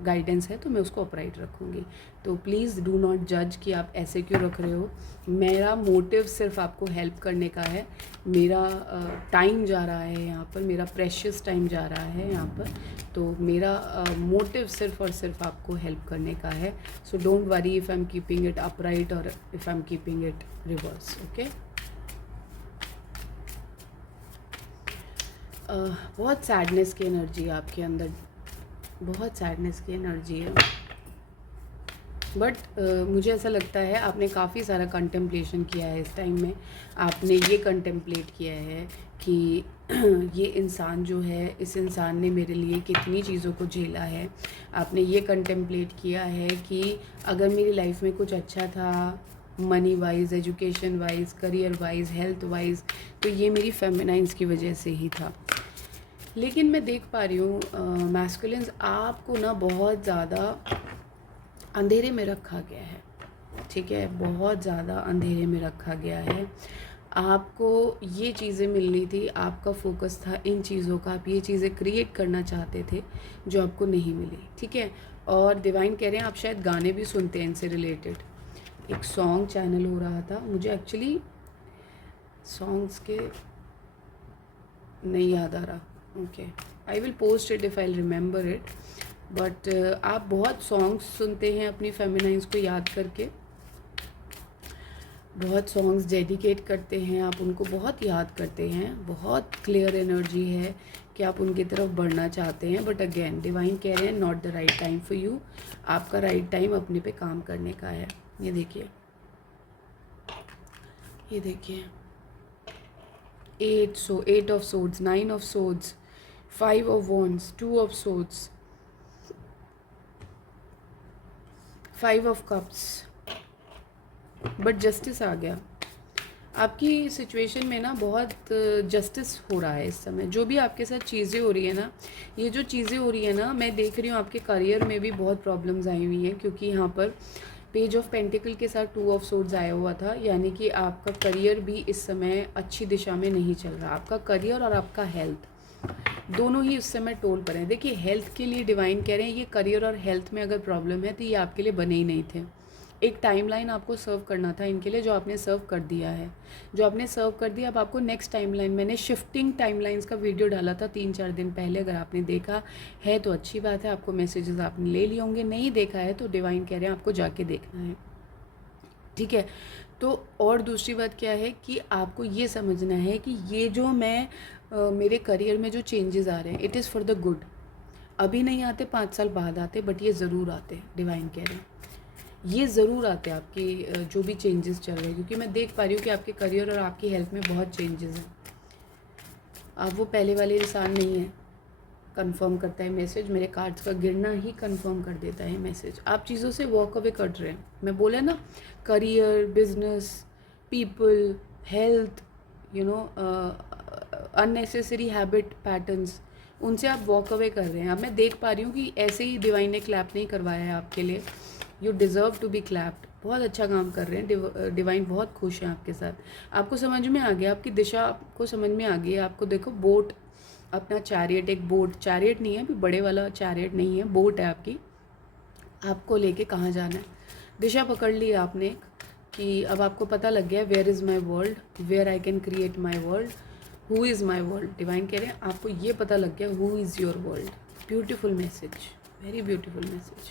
गाइडेंस है तो मैं उसको अपराइट रखूँगी। तो प्लीज़ डू नॉट जज कि आप ऐसे क्यों रख रहे हो। मेरा मोटिव सिर्फ आपको हेल्प करने का है। मेरा टाइम जा रहा है यहाँ पर, मेरा प्रेशियस टाइम जा रहा है यहाँ पर, तो मेरा मोटिव सिर्फ और सिर्फ आपको हेल्प करने का है। So don't worry if I am keeping it upright और if I am keeping it reverse. Okay, बहुत सैडनेस की एनर्जी है आपके अंदर, बहुत सैडनेस की एनर्जी है। बट मुझे ऐसा लगता है आपने काफ़ी सारा कंटेम्पलेशन किया है इस टाइम में। आपने ये कंटेम्पलेट किया है कि ये इंसान जो है, इस इंसान ने मेरे लिए कितनी चीज़ों को झेला है। आपने ये कंटेम्पलेट किया है कि अगर मेरी लाइफ में कुछ अच्छा था, money wise, education wise, career wise, health wise, तो ये मेरी फेमिनाइन्स की वजह से ही था। लेकिन मैं देख पा रही हूँ मैस्कुलिन्स आपको ना बहुत ज़्यादा अंधेरे में रखा गया है, ठीक है, बहुत ज़्यादा अंधेरे में रखा गया है। आपको ये चीज़ें मिलनी थी, आपका फोकस था इन चीज़ों का, आप ये चीज़ें क्रिएट करना चाहते थे जो आपको नहीं मिली, ठीक है। और डिवाइन कह रहे हैं आप शायद गाने भी सुनते हैं इनसे रिलेटेड। एक सॉन्ग चैनल हो रहा था, मुझे एक्चुअली सॉन्ग्स के नहीं याद आ रहा। Okay, I will post it if I remember it. But आप बहुत सॉन्ग्स सुनते हैं अपनी फेमिनाइन्स को याद करके, बहुत सॉन्ग्स डेडिकेट करते हैं, आप उनको बहुत याद करते हैं। बहुत क्लियर एनर्जी है कि आप उनकी तरफ बढ़ना चाहते हैं। बट अगेन डिवाइन कह रहे हैं not the right time for you. आपका राइट टाइम अपने पे काम करने का है। ये देखिए, ये देखिए, 8 of swords, 9 of swords, 5 of wands, 2 of swords, 5 of cups. But justice आ गया। आपकी सिचुएशन में ना बहुत जस्टिस हो रहा है इस समय। जो भी आपके साथ चीज़ें हो रही है ना, ये जो चीज़ें हो रही है ना, मैं देख रही हूँ आपके करियर में भी बहुत प्रॉब्लम्स आई हुई हैं, क्योंकि यहाँ पर पेज ऑफ पेंटिकल के साथ 2 ऑफ सोर्ड्स आया हुआ था। यानी कि आपका करियर भी इस समय अच्छी दिशा में नहीं चल रहा। आपका करियर और आपका हेल्थ दोनों ही उस समय टोल पर हैं। देखिए, हेल्थ के लिए डिवाइन कह रहे हैं ये करियर और हेल्थ में अगर प्रॉब्लम है तो ये आपके लिए बने ही नहीं थे। एक टाइमलाइन आपको सर्व करना था इनके लिए, जो आपने सर्व कर दिया है, जो आपने सर्व कर दिया। अब आपको नेक्स्ट टाइमलाइन, मैंने शिफ्टिंग टाइमलाइंस का वीडियो डाला था 3-4 दिन पहले, अगर आपने देखा है तो अच्छी बात है, आपको मैसेजेस आपने ले लिए होंगे। नहीं देखा है तो डिवाइन कह रहे हैं आपको जाके देखना है, ठीक है। तो और दूसरी बात क्या है कि आपको ये समझना है कि ये जो मैं मेरे करियर में जो चेंजेस आ रहे हैं, it is for the good. अभी नहीं आते, 5 साल बाद आते, बट ये ज़रूर आते हैं। डिवाइन कह रहे हैं ये ज़रूर आते हैं आपकी जो भी चेंजेस चल रहे हैं, क्योंकि मैं देख पा रही हूँ कि आपके करियर और आपकी हेल्थ में बहुत चेंजेस हैं। आप वो पहले वाले इंसान नहीं हैं, कंफर्म करता है मैसेज, मेरे कार्ड्स का गिरना ही कंफर्म कर देता है मैसेज। आप चीज़ों से वॉक अवे कर रहे हैं, मैं बोला ना, career, business, people, health, you know, unnecessary habit patterns, उनसे आप वॉक अवे कर रहे हैं। अब मैं देख पा रही हूँ कि ऐसे ही डिवाइन ने क्लैप नहीं करवाया है आपके लिए, you deserve to be clapped. बहुत अच्छा काम कर रहे हैं, डिवाइन बहुत खुश हैं आपके साथ। आपको समझ में आ गया, आपकी दिशा आपको समझ में आ गई है। आपको देखो बोट, अपना चैरियट, एक बोट, चैरियट नहीं है अभी बड़े वाला चैरियट नहीं है, बोट है आपकी, आपको लेके कहाँ जाना है। दिशा पकड़ ली आपने कि अब आपको पता लग गया where is my world, where I can create my world, who is my world. Divine कह रहे हैं आपको ये पता लग गया who is your world. Beautiful message, very beautiful message.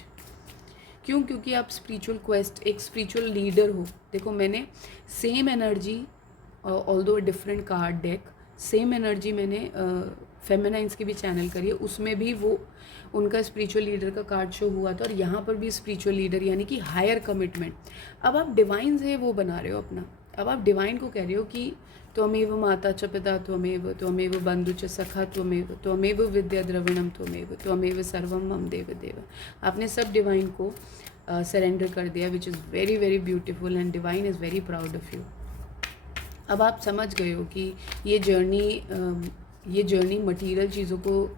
क्यों? क्योंकि आप स्पिरिचुअल क्वेस्ट, एक स्पिरिचुअल लीडर हो। देखो मैंने same energy, although different card deck, same energy मैंने फेमिनाइंस की भी चैनल करी है, उसमें भी वो उनका स्पिरिचुअल लीडर का कार्ड शो हुआ था, और यहाँ पर भी स्पिरिचुअल लीडर यानी कि हायर कमिटमेंट। अब आप डिवाइन से वो बना रहे हो अपना, अब आप डिवाइन को कह रहे हो कि त्वमेव माता च पिता त्वमेव, त्वमेव बंधु च सखा त्वमेव, त्वमेव विद्या द्रविणम त्वमेव, त्वमेव सर्वम मम देव देव। आपने सब डिवाइन को सरेंडर कर दिया, which is very very beautiful, and divine is very proud of you. अब आप समझ गए हो कि ये जर्नी मटीरियल चीज़ों को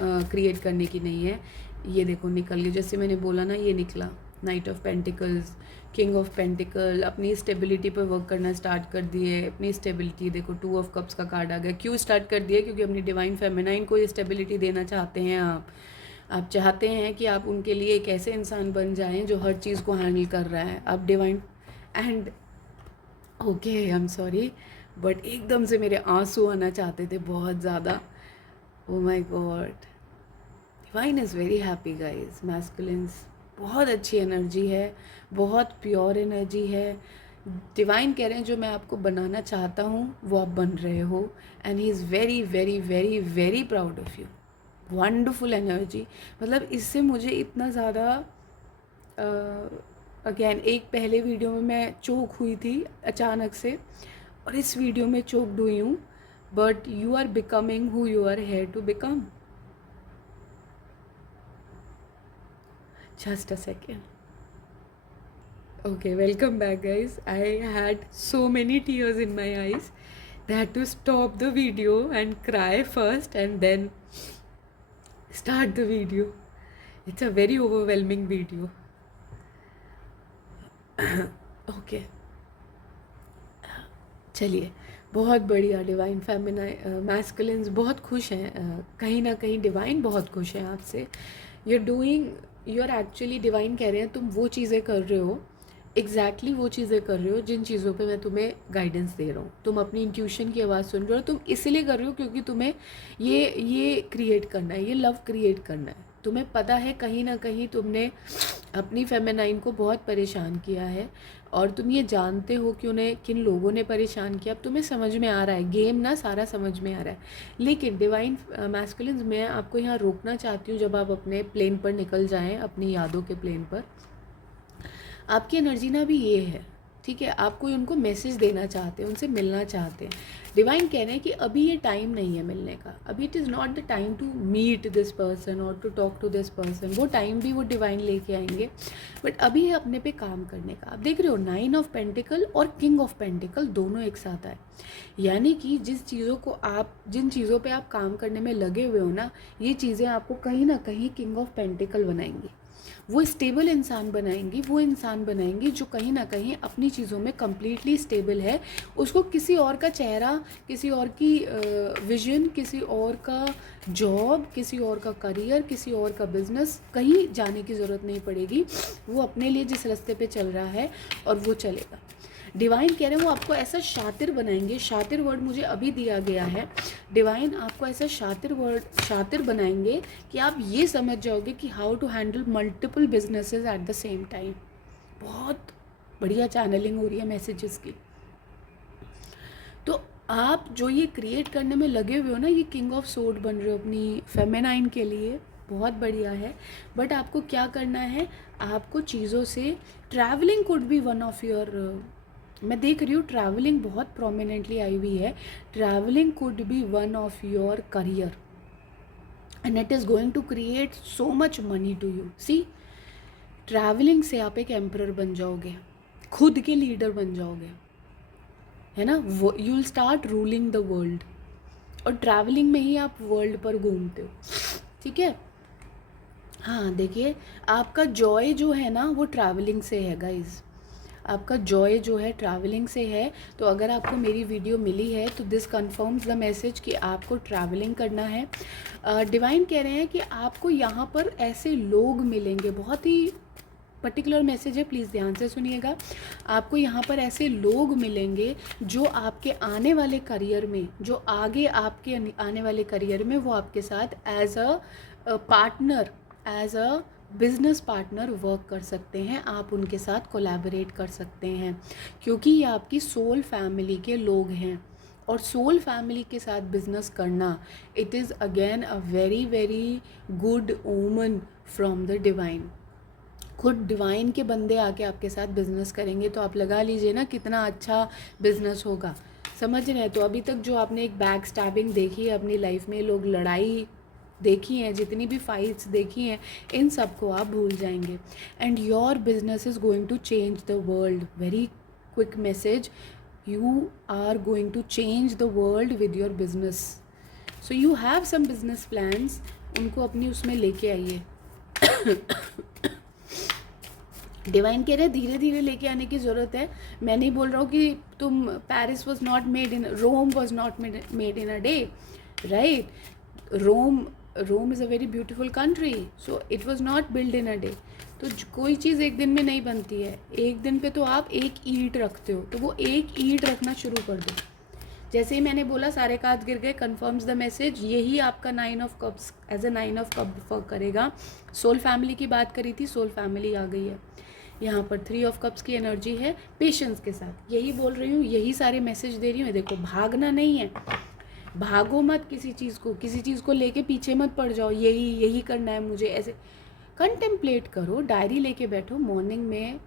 क्रिएट करने की नहीं है। ये देखो निकल गई, जैसे मैंने बोला ना, ये निकला night of pentacles, king of pentacle. अपनी स्टेबिलिटी पर वर्क करना स्टार्ट कर दिए, अपनी स्टेबिलिटी देखो, 2 ऑफ कप्स का कार्ड आ गया। क्यों स्टार्ट कर दिया? क्योंकि अपनी डिवाइन फेमिनाइन को ये स्टेबिलिटी देना चाहते हैं आप चाहते हैं कि आप उनके लिए एक ऐसे इंसान बन जाएं जो हर चीज़ को हैंडल कर रहा है। आप divine and okay, I am sorry, but एकदम से मेरे आंसू आना चाहते थे बहुत ज़्यादा। Oh my God, divine is very happy guys. Masculines बहुत अच्छी एनर्जी है, बहुत प्योर एनर्जी है। डिवाइन कह रहे हैं जो मैं आपको बनाना चाहता हूँ वो आप बन रहे हो, and he is very very very very proud of you. Wonderful energy, मतलब इससे मुझे इतना ज़्यादा, अगेन एक पहले वीडियो में मैं चोक हुई थी अचानक से, और इस वीडियो में चोक्ड हुई हूँ, but you are becoming who you are here to become. Just a second. Okay, welcome back guys. I had so many tears in my eyes. I had to stop the video and cry first and then start the video. It's a very overwhelming video. Okay. चलिए, बहुत बढ़िया। Divine feminine masculines बहुत खुश हैं, कहीं ना कहीं divine बहुत खुश हैं आपसे। यू आर एक्चुअली, डिवाइन कह रहे हैं तुम वो चीज़ें कर रहे हो, एग्जैक्टली वो चीज़ें कर रहे हो जिन चीज़ों पे मैं तुम्हें गाइडेंस दे रहा हूँ। तुम अपनी इंट्यूशन की आवाज़ सुन रहे हो, तुम इसलिए कर रहे हो क्योंकि तुम्हें ये क्रिएट करना है, ये लव क्रिएट करना है। तुम्हें पता है कहीं ना कहीं तुमने अपनी फेमिनाइन को बहुत परेशान किया है, और तुम ये जानते हो कि उन्हें किन लोगों ने परेशान किया। अब तुम्हें समझ में आ रहा है, गेम ना सारा समझ में आ रहा है। लेकिन डिवाइन मैस्कुलिन्स, मैं आपको यहाँ रोकना चाहती हूँ। जब आप अपने प्लेन पर निकल जाएं, अपनी यादों के प्लेन पर, आपकी एनर्जी ना भी ये है, ठीक है, आप कोई उनको मैसेज देना चाहते हैं, उनसे मिलना चाहते हैं। डिवाइन कह रहे हैं कि अभी ये टाइम नहीं है मिलने का, अभी it is not the time to meet this person और to talk to this person. वो टाइम भी वो डिवाइन लेके आएंगे, बट अभी है अपने पे काम करने का। आप देख रहे हो 9 ऑफ पेंटिकल और किंग ऑफ पेंटिकल दोनों एक साथ आए, यानी कि जिन चीज़ों पे आप काम करने में लगे हुए हो ना, ये चीज़ें आपको कहीं ना कहीं किंग ऑफ पेंटिकल बनाएंगी। वो स्टेबल इंसान बनाएंगी, वो इंसान बनाएंगी जो कहीं ना कहीं अपनी चीज़ों में कम्प्लीटली स्टेबल है। उसको किसी और का चेहरा, किसी और की विजन, किसी और का जॉब, किसी और का करियर, किसी और का बिजनेस, कहीं जाने की ज़रूरत नहीं पड़ेगी। वो अपने लिए जिस रास्ते पे चल रहा है और वो चलेगा। डिवाइन कह रहे हैं वो आपको ऐसा शातिर बनाएंगे, शातिर वर्ड मुझे अभी दिया गया है। डिवाइन आपको ऐसा शातिर बनाएंगे कि आप ये समझ जाओगे कि how to handle multiple businesses at the same time. बहुत बढ़िया चैनलिंग हो रही है मैसेजेस की। तो आप जो ये क्रिएट करने में लगे हुए हो ना, ये किंग ऑफ सोर्ड बन रहे हो अपनी फेमिनाइन के लिए, बहुत बढ़िया है। बट आपको क्या करना है, आपको चीज़ों से, travelling could be one of your, मैं देख रही हूँ ट्रैवलिंग बहुत प्रोमिनेंटली आई हुई है। Travelling could be one of your career. And it is going to create so much money to you. See, travelling से आप एक एम्परर बन जाओगे, खुद के लीडर बन जाओगे, है ना। वो you will start ruling the world, और ट्रैवलिंग में ही आप वर्ल्ड पर घूमते हो, ठीक है। हाँ देखिए, आपका जॉय जो है ना वो ट्रैवलिंग से है गाइज, आपका जॉय जो है ट्रैवलिंग से है। तो अगर आपको मेरी वीडियो मिली है तो दिस कन्फर्म्स द मैसेज कि आपको ट्रैवलिंग करना है। डिवाइन कह रहे हैं कि आपको यहाँ पर ऐसे लोग मिलेंगे, बहुत ही पर्टिकुलर मैसेज है, प्लीज़ ध्यान से सुनिएगा। आपको यहाँ पर ऐसे लोग मिलेंगे जो आपके आने वाले करियर में, जो आगे आपके आने वाले करियर में वो आपके साथ as a partner, as a business partner work कर सकते हैं, आप उनके साथ कोलैबोरेट कर सकते हैं, क्योंकि ये आपकी सोल फैमिली के लोग हैं। और सोल फैमिली के साथ बिजनेस करना, it is again a very very good ओमन फ्रॉम द डिवाइन। खुद डिवाइन के बंदे आके आपके साथ बिजनेस करेंगे तो आप लगा लीजिए ना कितना अच्छा बिजनेस होगा, समझ रहे हैं। तो अभी तक जो आपने एक बैक स्टैबिंग देखी है अपनी लाइफ में, लोग लड़ाई देखी हैं, जितनी भी फाइट्स देखी हैं, इन सब को आप भूल जाएंगे। And your business is going to change the world. Very quick message, you are going to change the world with your business. So you have some business plans, उनको अपनी उसमें लेके आइए। डिवाइन कह रहे हैं धीरे धीरे लेके आने की ज़रूरत है। मैं नहीं बोल रहा हूँ कि तुम, Paris was not made in, Rome was not made in a day, right. Rome is a very beautiful country, so it was not build in a day. तो कोई चीज़ एक दिन में नहीं बनती है। एक दिन पे तो आप एक ईंट रखते हो, तो वो एक ईंट रखना शुरू कर दो। जैसे ही मैंने बोला सारे कार्ड गिर गए, कन्फर्म्स द मैसेज, यही आपका 9 of cups as a 9 of cup work करेगा। सोल फैमिली की बात करी थी, सोल फैमिली आ गई है यहाँ पर। 3 ऑफ कप्स की एनर्जी है, पेशेंस के साथ। यही बोल रही हूँ, यही सारे मैसेज दे रही हूँ। देखो, भागना नहीं है, भागो मत किसी चीज़ को लेके पीछे मत पड़ जाओ, यही करना है मुझे, ऐसे कंटेम्पलेट करो। डायरी लेके बैठो मॉर्निंग में,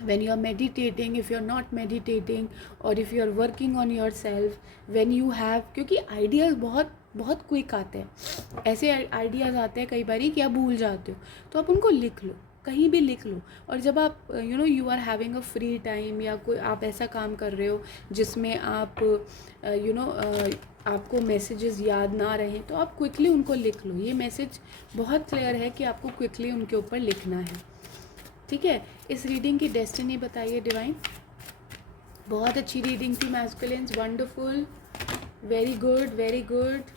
when you are meditating, if you are not meditating, or if you are working on yourself, when you have, क्योंकि आइडियाज़ बहुत बहुत क्विक आते हैं, ऐसे आइडियाज़ आते हैं कई बारी कि आप भूल जाते हो, तो आप उनको लिख लो, कहीं भी लिख लो। और जब आप you are having a free time, या कोई आप ऐसा काम कर रहे हो जिसमें आप आपको मैसेजेस याद ना रहें, तो आप क्विकली उनको लिख लो। ये मैसेज बहुत क्लियर है कि आपको क्विकली उनके ऊपर लिखना है, ठीक है। इस रीडिंग की डेस्टिनी बताइए डिवाइन। बहुत अच्छी रीडिंग थी masculines, wonderful, very good very good.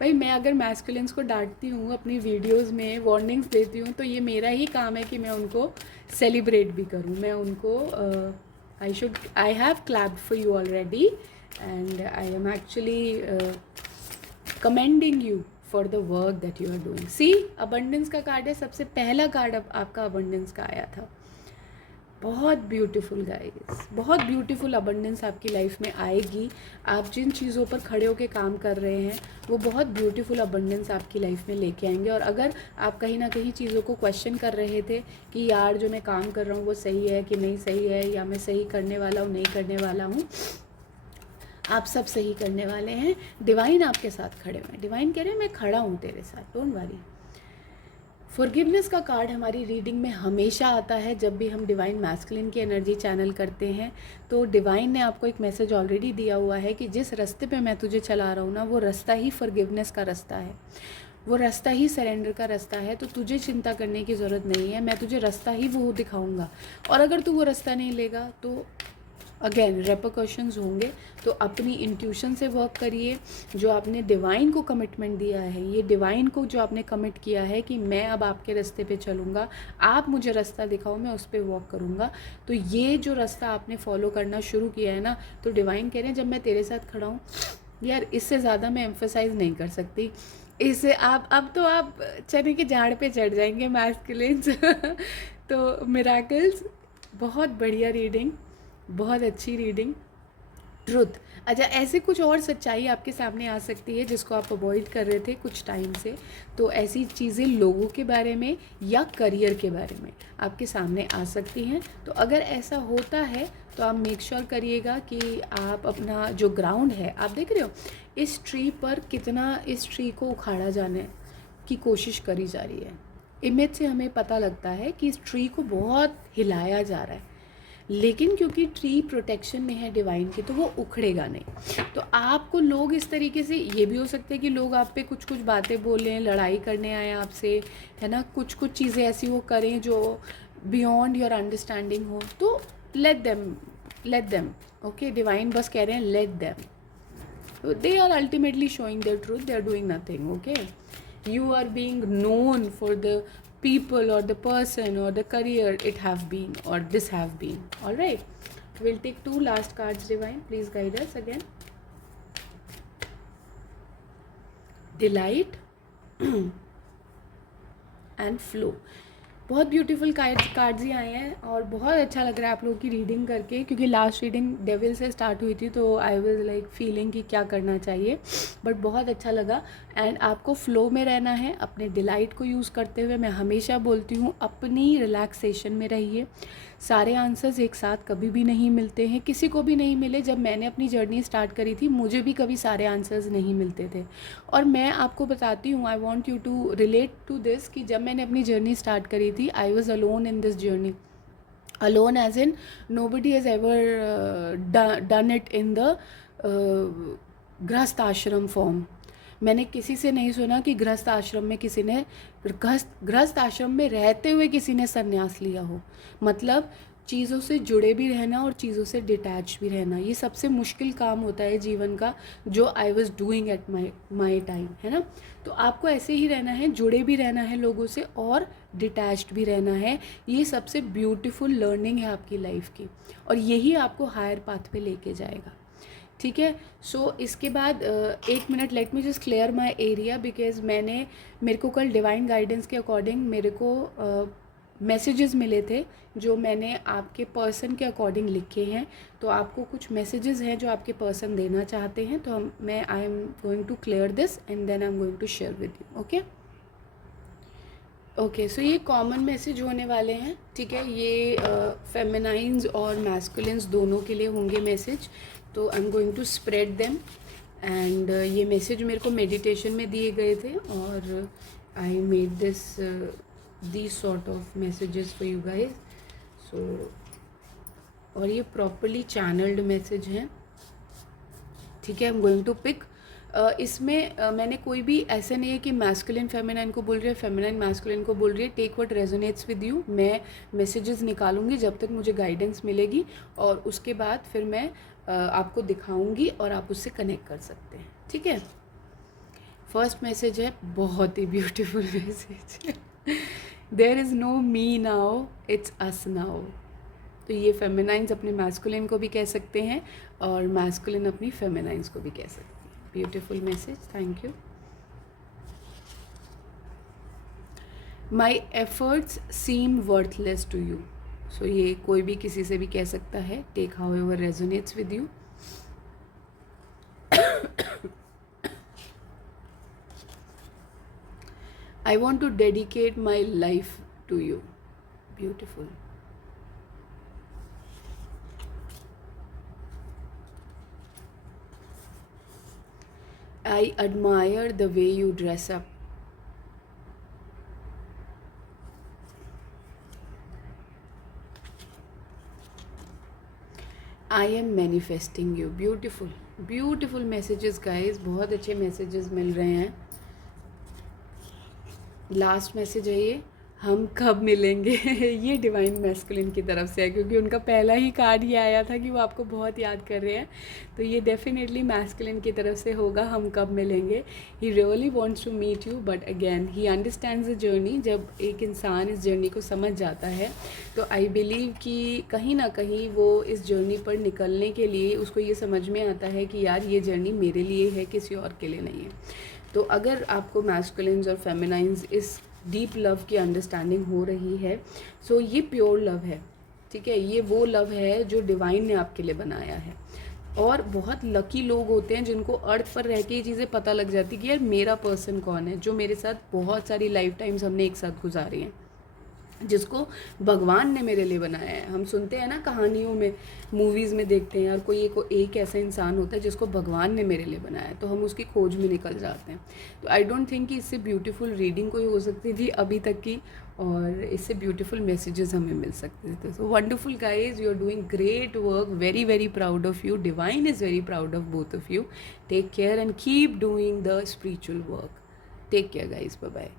भाई मैं अगर मैस्कुलिन्स को डांटती हूँ अपनी वीडियोस में, वार्निंग्स देती हूँ, तो ये मेरा ही काम है कि मैं उनको सेलिब्रेट भी करूँ। मैं उनको I have clapped for you already, and I am actually commending you for the work that you are doing. See, abundance का कार्ड है, सबसे पहला कार्ड अब आपका अबंडेंस का आया था। बहुत ब्यूटीफुल गाइस, बहुत ब्यूटीफुल अबंडेंस आपकी लाइफ में आएगी। आप जिन चीज़ों पर खड़े होकर काम कर रहे हैं वो बहुत ब्यूटीफुल अबंडेंस आपकी लाइफ में लेके आएंगे। और अगर आप कहीं ना कहीं चीज़ों को क्वेश्चन कर रहे थे कि यार जो मैं काम कर रहा हूँ वो सही है कि नहीं सही है, या मैं सही करने वाला हूँ नहीं करने वाला हूँ, आप सब सही करने वाले हैं। डिवाइन आपके साथ खड़े हुए हैं। डिवाइन कह रहे हैं मैं खड़ा हूँ तेरे साथ, डोंट वरी। फॉरगिवनेस का कार्ड हमारी रीडिंग में हमेशा आता है जब भी हम डिवाइन मैस्कुलिन की एनर्जी चैनल करते हैं। तो डिवाइन ने आपको एक मैसेज ऑलरेडी दिया हुआ है कि जिस रास्ते पे मैं तुझे चला रहा हूँ ना, वो रास्ता ही फॉरगिवनेस का रास्ता है, वो रास्ता ही सरेंडर का रास्ता है। तो तुझे चिंता करने की ज़रूरत नहीं है, मैं तुझे रास्ता ही वो दिखाऊंगा। और अगर तू वो रास्ता नहीं लेगा तो अगेन रेपरकशंस होंगे। तो अपनी इंट्यूशन से वर्क करिए। जो आपने डिवाइन को कमिटमेंट दिया है, ये डिवाइन को जो आपने कमिट किया है कि मैं अब आपके रास्ते पे चलूँगा, आप मुझे रास्ता दिखाओ, मैं उस पर वॉक करूँगा। तो ये जो रास्ता आपने फॉलो करना शुरू किया है ना, तो डिवाइन कह रहे हैं जब मैं तेरे साथ खड़ा हूँ यार, इससे ज़्यादा मैं एम्फोसाइज़ नहीं कर सकती। इससे आप अब तो आप चने के झाड़ पे चढ़ जाएंगे मैस्कुलिन्स। तो मिराकल्स, बहुत बढ़िया रीडिंग, बहुत अच्छी रीडिंग। ट्रुथ। अच्छा, ऐसे कुछ और सच्चाई आपके सामने आ सकती है जिसको आप अवॉइड कर रहे थे कुछ टाइम से, तो ऐसी चीज़ें लोगों के बारे में या करियर के बारे में आपके सामने आ सकती हैं। तो अगर ऐसा होता है तो आप मेक श्योर करिएगा कि आप अपना जो ग्राउंड है, आप देख रहे हो इस ट्री पर कितना इस ट्री को उखाड़ा जाने की कोशिश करी जा रही है। इमेज से हमें पता लगता है कि इस ट्री को बहुत हिलाया जा रहा है, लेकिन क्योंकि ट्री प्रोटेक्शन में है डिवाइन की, तो वो उखड़ेगा नहीं। तो आपको लोग इस तरीके से, ये भी हो सकता है कि लोग आप पे कुछ कुछ बातें बोलें, लड़ाई करने आए आपसे, है ना, कुछ कुछ चीज़ें ऐसी वो करें जो बियॉन्ड योर अंडरस्टैंडिंग हो, तो लेट देम। ओके, डिवाइन बस कह रहे हैं let them. They are ultimately showing their truth, they are doing nothing. Okay, you are being known for the people or the person or the career it have been or this have been. All right, we'll take 2 last cards, divine, please guide us again. Delight and flow. बहुत beautiful cards ही आए हैं और बहुत अच्छा लग रहा है आप लोगों की रीडिंग करके, क्योंकि लास्ट रीडिंग डेविल से स्टार्ट हुई थी, तो आई वाज लाइक फीलिंग कि क्या करना चाहिए, बट बहुत अच्छा लगा। एंड आपको फ्लो में रहना है, अपने डिलाइट को यूज़ करते हुए। मैं हमेशा बोलती हूँ अपनी रिलैक्सेशन में रहिए। सारे आंसर्स एक साथ कभी भी नहीं मिलते हैं, किसी को भी नहीं मिले। जब मैंने अपनी जर्नी स्टार्ट करी थी मुझे भी कभी सारे आंसर्स नहीं मिलते थे, और मैं आपको बताती हूँ, I want you to relate to this, कि जब मैंने अपनी जर्नी स्टार्ट करी थी I was alone in this journey. Alone as in nobody has ever done it in the गृहस्थ आश्रम फॉर्म। मैंने किसी से नहीं सुना कि गृहस्थ आश्रम में किसी ने गृहस्थ आश्रम में रहते हुए किसी ने संन्यास लिया हो। मतलब चीज़ों से जुड़े भी रहना और चीज़ों से डिटैच भी रहना, ये सबसे मुश्किल काम होता है जीवन का, जो I was doing at my time, है ना। तो आपको ऐसे ही रहना है, जुड़े भी रहना है लोगों से और डिटैच्ड भी रहना है। ये सबसे ब्यूटीफुल लर्निंग है आपकी लाइफ की, और यही आपको हायर पाथ पे लेके जाएगा। ठीक है, सो इसके बाद 1 minute, let me just clear my area, because मेरे को कल डिवाइन गाइडेंस के अकॉर्डिंग मेरे को मैसेजेस मिले थे जो मैंने आपके पर्सन के अकॉर्डिंग लिखे हैं। तो आपको कुछ मैसेजेस हैं जो आपके पर्सन देना चाहते हैं, तो I am going to clear this and then I am going to share with you. Okay okay, so ये कॉमन मैसेज होने वाले हैं, ठीक है। ये फेमिनाइंस और मैस्कुलिन्स दोनों के लिए होंगे मैसेज, तो I am going to spread them. And ये मैसेज मेरे को मेडिटेशन में दिए गए थे, और I made this these sort of messages for you guys. So और ये प्रॉपरली चैनल्ड मैसेज हैं, ठीक है। I am going to pick. इसमें मैंने कोई भी ऐसे नहीं है कि मैस्कुलिन फेमिनाइन को बोल रही है, फेमिनाइन मैस्कुलिन को बोल रही है। Take what resonates with you. मैं मैसेजेस निकालूंगी जब तक मुझे गाइडेंस मिलेगी, और उसके बाद फिर मैं आपको दिखाऊंगी और आप उससे कनेक्ट कर सकते हैं, ठीक है। फर्स्ट मैसेज है, बहुत ही beautiful message, there is no me now, it's us now. तो ये फेमिनाइंस अपने मैस्कुलिन को भी कह सकते हैं और मैस्कुलिन अपनी फेमिनाइंस को भी कह सकते हैं। Beautiful message, thank you. My efforts seem worthless to you. So ये कोई भी किसी से भी कह सकता है, take however resonates with you. I want to dedicate my life to you. Beautiful. I admire the way you dress up. I am manifesting you. Beautiful. Beautiful messages guys, बहुत अच्छे messages मिल रहे हैं। Last message है ये, हम कब मिलेंगे। ये डिवाइन मैस्कुलिन की तरफ से है, क्योंकि उनका पहला ही कार्ड ये आया था कि वो आपको बहुत याद कर रहे हैं, तो ये डेफिनेटली मैस्कुलिन की तरफ से होगा, हम कब मिलेंगे। He really wants to meet you, but again he understands the journey. जब एक इंसान इस जर्नी को समझ जाता है, तो आई बिलीव कि कहीं ना कहीं वो इस जर्नी पर निकलने के लिए उसको ये समझ में आता है कि यार ये जर्नी मेरे लिए है, किसी और के लिए नहीं है। तो अगर आपको मैस्कुलिन्स और फेमिनाइंस इस डीप लव की अंडरस्टैंडिंग हो रही है, सो ये प्योर लव है, ठीक है। ये वो लव है जो डिवाइन ने आपके लिए बनाया है, और बहुत लकी लोग होते हैं जिनको अर्थ पर रह के ये चीज़ें पता लग जाती कि यार मेरा पर्सन कौन है, जो मेरे साथ बहुत सारी लाइफ टाइम्स हमने एक साथ गुजारी हैं, जिसको भगवान ने मेरे लिए बनाया है। हम सुनते हैं ना कहानियों में, मूवीज़ में देखते हैं यार कोई एक ऐसा इंसान होता है जिसको भगवान ने मेरे लिए बनाया है, तो हम उसकी खोज में निकल जाते हैं। तो आई डोंट थिंक कि इससे ब्यूटीफुल रीडिंग कोई हो सकती थी अभी तक की, और इससे ब्यूटीफुल मैसेजेस हमें मिल सकते थे। So wonderful guys, you are doing great work, very very proud of you, divine is very proud of both of you. Take care and keep doing the spiritual work. Take care guys, bye bye.